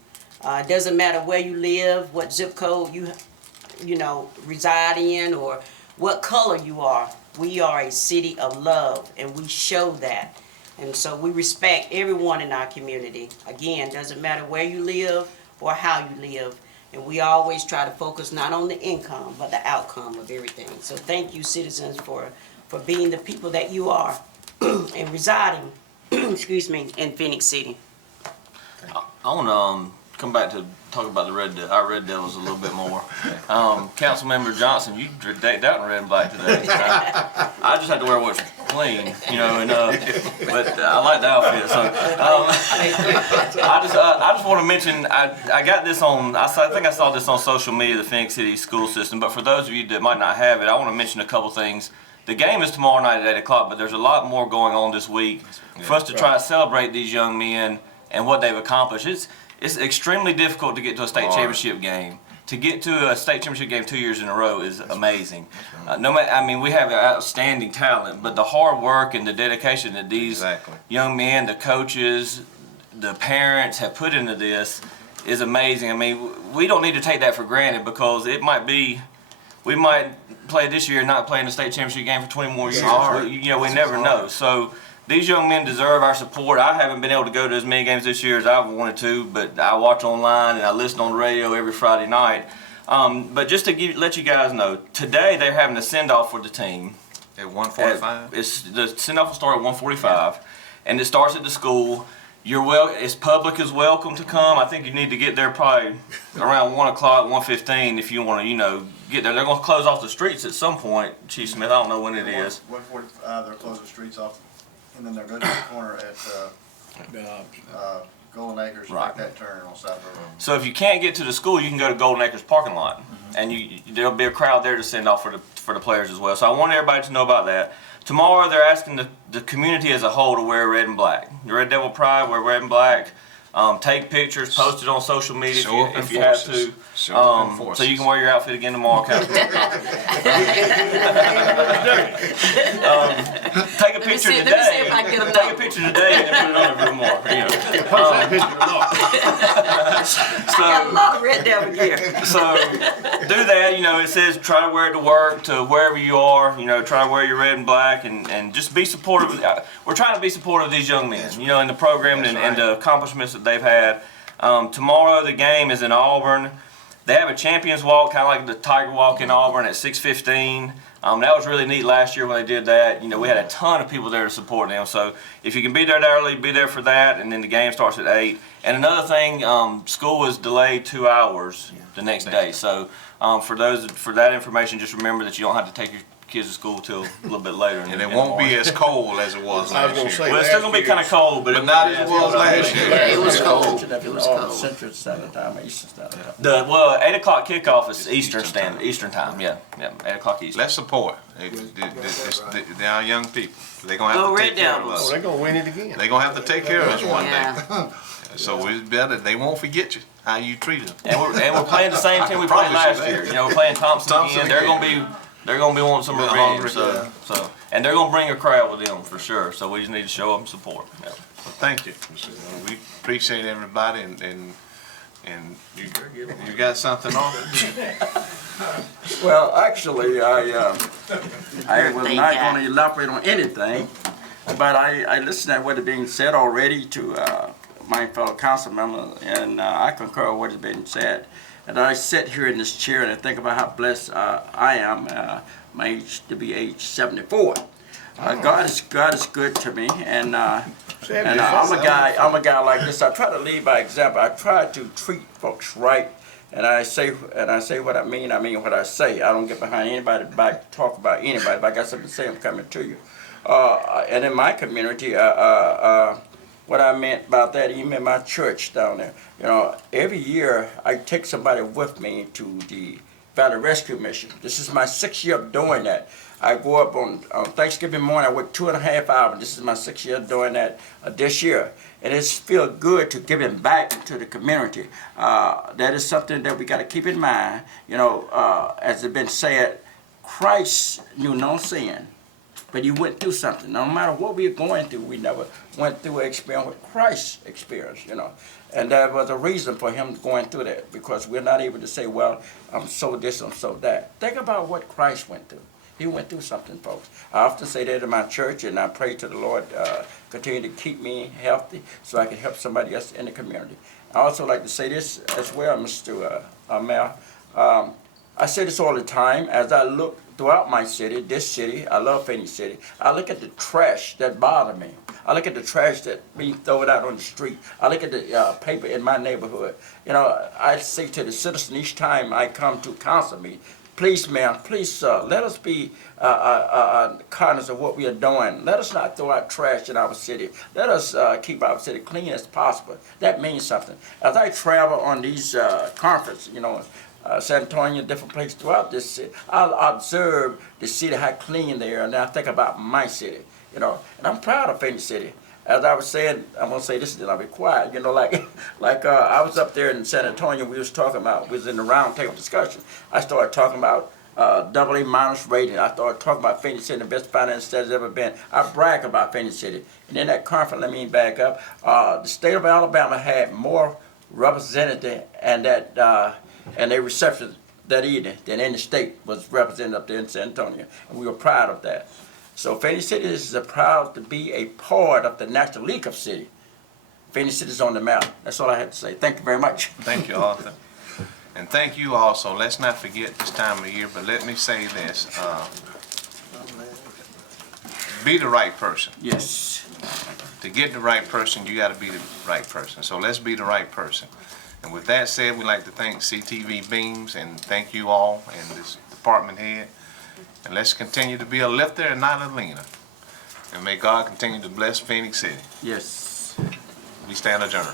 It doesn't matter where you live, what zip code you know reside in, or what color you are. We are a city of love, and we show that. And so we respect everyone in our community. Again, doesn't matter where you live or how you live. And we always try to focus not on the income, but the outcome of everything. So thank you, citizens, for being the people that you are and residing, excuse me, in Phenix City. I want to come back to talk about our Red Devils a little bit more. Councilmember Johnson, you decked out in red and black today. I just had to wear what's clean, you know, and but I like the outfit. So I just want to mention I got this on. I think I saw this on social media, the Phenix City school system. But for those of you that might not have it, I want to mention a couple things. The game is tomorrow night at 8 o'clock, but there's a lot more going on this week for us to try to celebrate these young men and what they've accomplished. It's extremely difficult to get to a state championship game. To get to a state championship game 2 years in a row is amazing. We have outstanding talent, but the hard work and the dedication that these young men, the coaches, the parents have put into this is amazing. I mean, we don't need to take that for granted because it might be, we might play this year and not play in the state championship game for 20 more years. We never know. So these young men deserve our support. I haven't been able to go to as many games this year as I've wanted to, but I watch online and I listen on the radio every Friday night. But just to let you guys know, today they're having a send-off for the team. At 1:45? The send-off will start at 1:45, and it starts at the school. It's public is welcome to come. I think you need to get there probably around 1 o'clock, 1:15 if you want to, get there. They're going to close off the streets at some point, Chief Smith. I don't know when it is. 1:45, they're closing the streets off, and then they're going to the corner at Golden Acres, Right. make that turn on South River. So if you can't get to the school, you can go to Golden Acres parking lot, and there'll be a crowd there to send off for the players as well. So I want everybody to know about that. Tomorrow they're asking the community as a whole to wear red and black. The Red Devil Pride, wear red and black. Take pictures, post it on social media if you have to. So you can wear your outfit again tomorrow, Councilman. Take a picture today. Take a picture today and then put it on every more. I got a lot of Red Devil gear. So do that. It says try to wear it to work, to wherever you are. Try to wear your red and black and just be supportive. We're trying to be supportive of these young men. In the program and the accomplishments that they've had. Tomorrow the game is in Auburn. They have a champions walk, kind of like the Tiger Walk in Auburn at 6:15. That was really neat last year when they did that. We had a ton of people there to support them. So if you can be there early, be there for that. And then the game starts at 8. And another thing, school was delayed 2 hours the next day. So for that information, just remember that you don't have to take your kids to school till a little bit later. And it won't be as cold as it was last year. Well, it's still going to be kind of cold, but not as it was last year. Yeah, it was cold. It was cold. Central Standard Time, Eastern Standard Time. 8 o'clock kickoff is Eastern time. Yeah, 8 o'clock Eastern. Let's support they are young people. They're going to have to take care of us. They're going to win it again. They're going to have to take care of us one Yeah. day. So it's better. They won't forget you, how you treat them. And we're playing the same team we played last year. We're playing Thompson again. They're going to be wanting some revenge. And they're going to bring a crowd with them for sure. So we just need to show them support. Yeah. Well, thank you. We appreciate everybody, and you got something on? Well, actually, I was not going to elaborate on anything, but I listened to what is being said already to my fellow council members, and I concur with what is being said. And I sit here in this chair and I think about how blessed I am, my age to be age 74. God is good to me, and I'm a guy like this. I try to lead by example. I try to treat folks right, and I say what I mean what I say. I don't get behind anybody to talk about anybody. If I got something to say, I'm coming to you. And in my community, what I meant about that, even in my church down there, every year I take somebody with me to the Valley Rescue Mission. This is my 6th year of doing that. I go up on Thanksgiving morning, I work 2.5 hours. This is my 6th year doing that this year. And it's feel good to give it back to the community. That is something that we got to keep in mind. As it's been said, Christ knew no sin, but he went through something. No matter what we're going through, we never went through an experience what Christ experienced, And there was a reason for him going through that, because we're not able to say, well, I'm so this, I'm so that. Think about what Christ went through. He went through something, folks. I often say that in my church, and I pray to the Lord, continue to keep me healthy so I can help somebody else in the community. I also like to say this as well, Mr. Mayor. I say this all the time as I look throughout my city, this city, I love Phenix City. I look at the trash that bother me. I look at the trash that being thrown out on the street. I look at the paper in my neighborhood. You know, I say to the citizen each time I come to council meeting, please, ma'am, please, let us be conscious of what we are doing. Let us not throw out trash in our city. Let us keep our city clean as possible. That means something. As I travel on these conferences, you know, San Antonio, different places throughout this city, I observe the city, how clean they are, and I think about my city, you know. And I'm proud of Phenix City. As I was saying, I'm gonna say this, then I'll be quiet. You know, like I was up there in San Antonio. We was talking about, we was in the round table discussion. I started talking about AA minus rating. I started talking about Phenix City, the best finance state it's ever been. I brag about Phenix City. And in that conference, let me back up. The state of Alabama had more representative and that and their reception that evening than any state was represented up there in San Antonio, and we were proud of that. So Phenix City is proud to be a part of the National League of Cities. Phenix City is on the map. That's all I have to say. Thank you very much. Thank you, Arthur. And thank you also. Let's not forget this time of year, but let me say this. Be the right person. Yes. To get the right person, you got to be the right person. So let's be the right person. And with that said, we'd like to thank CTV Beams and thank you all and this department head. And let's continue to be a lifter and not a leaner. And may God continue to bless Phenix City. Yes. We stand adjourned.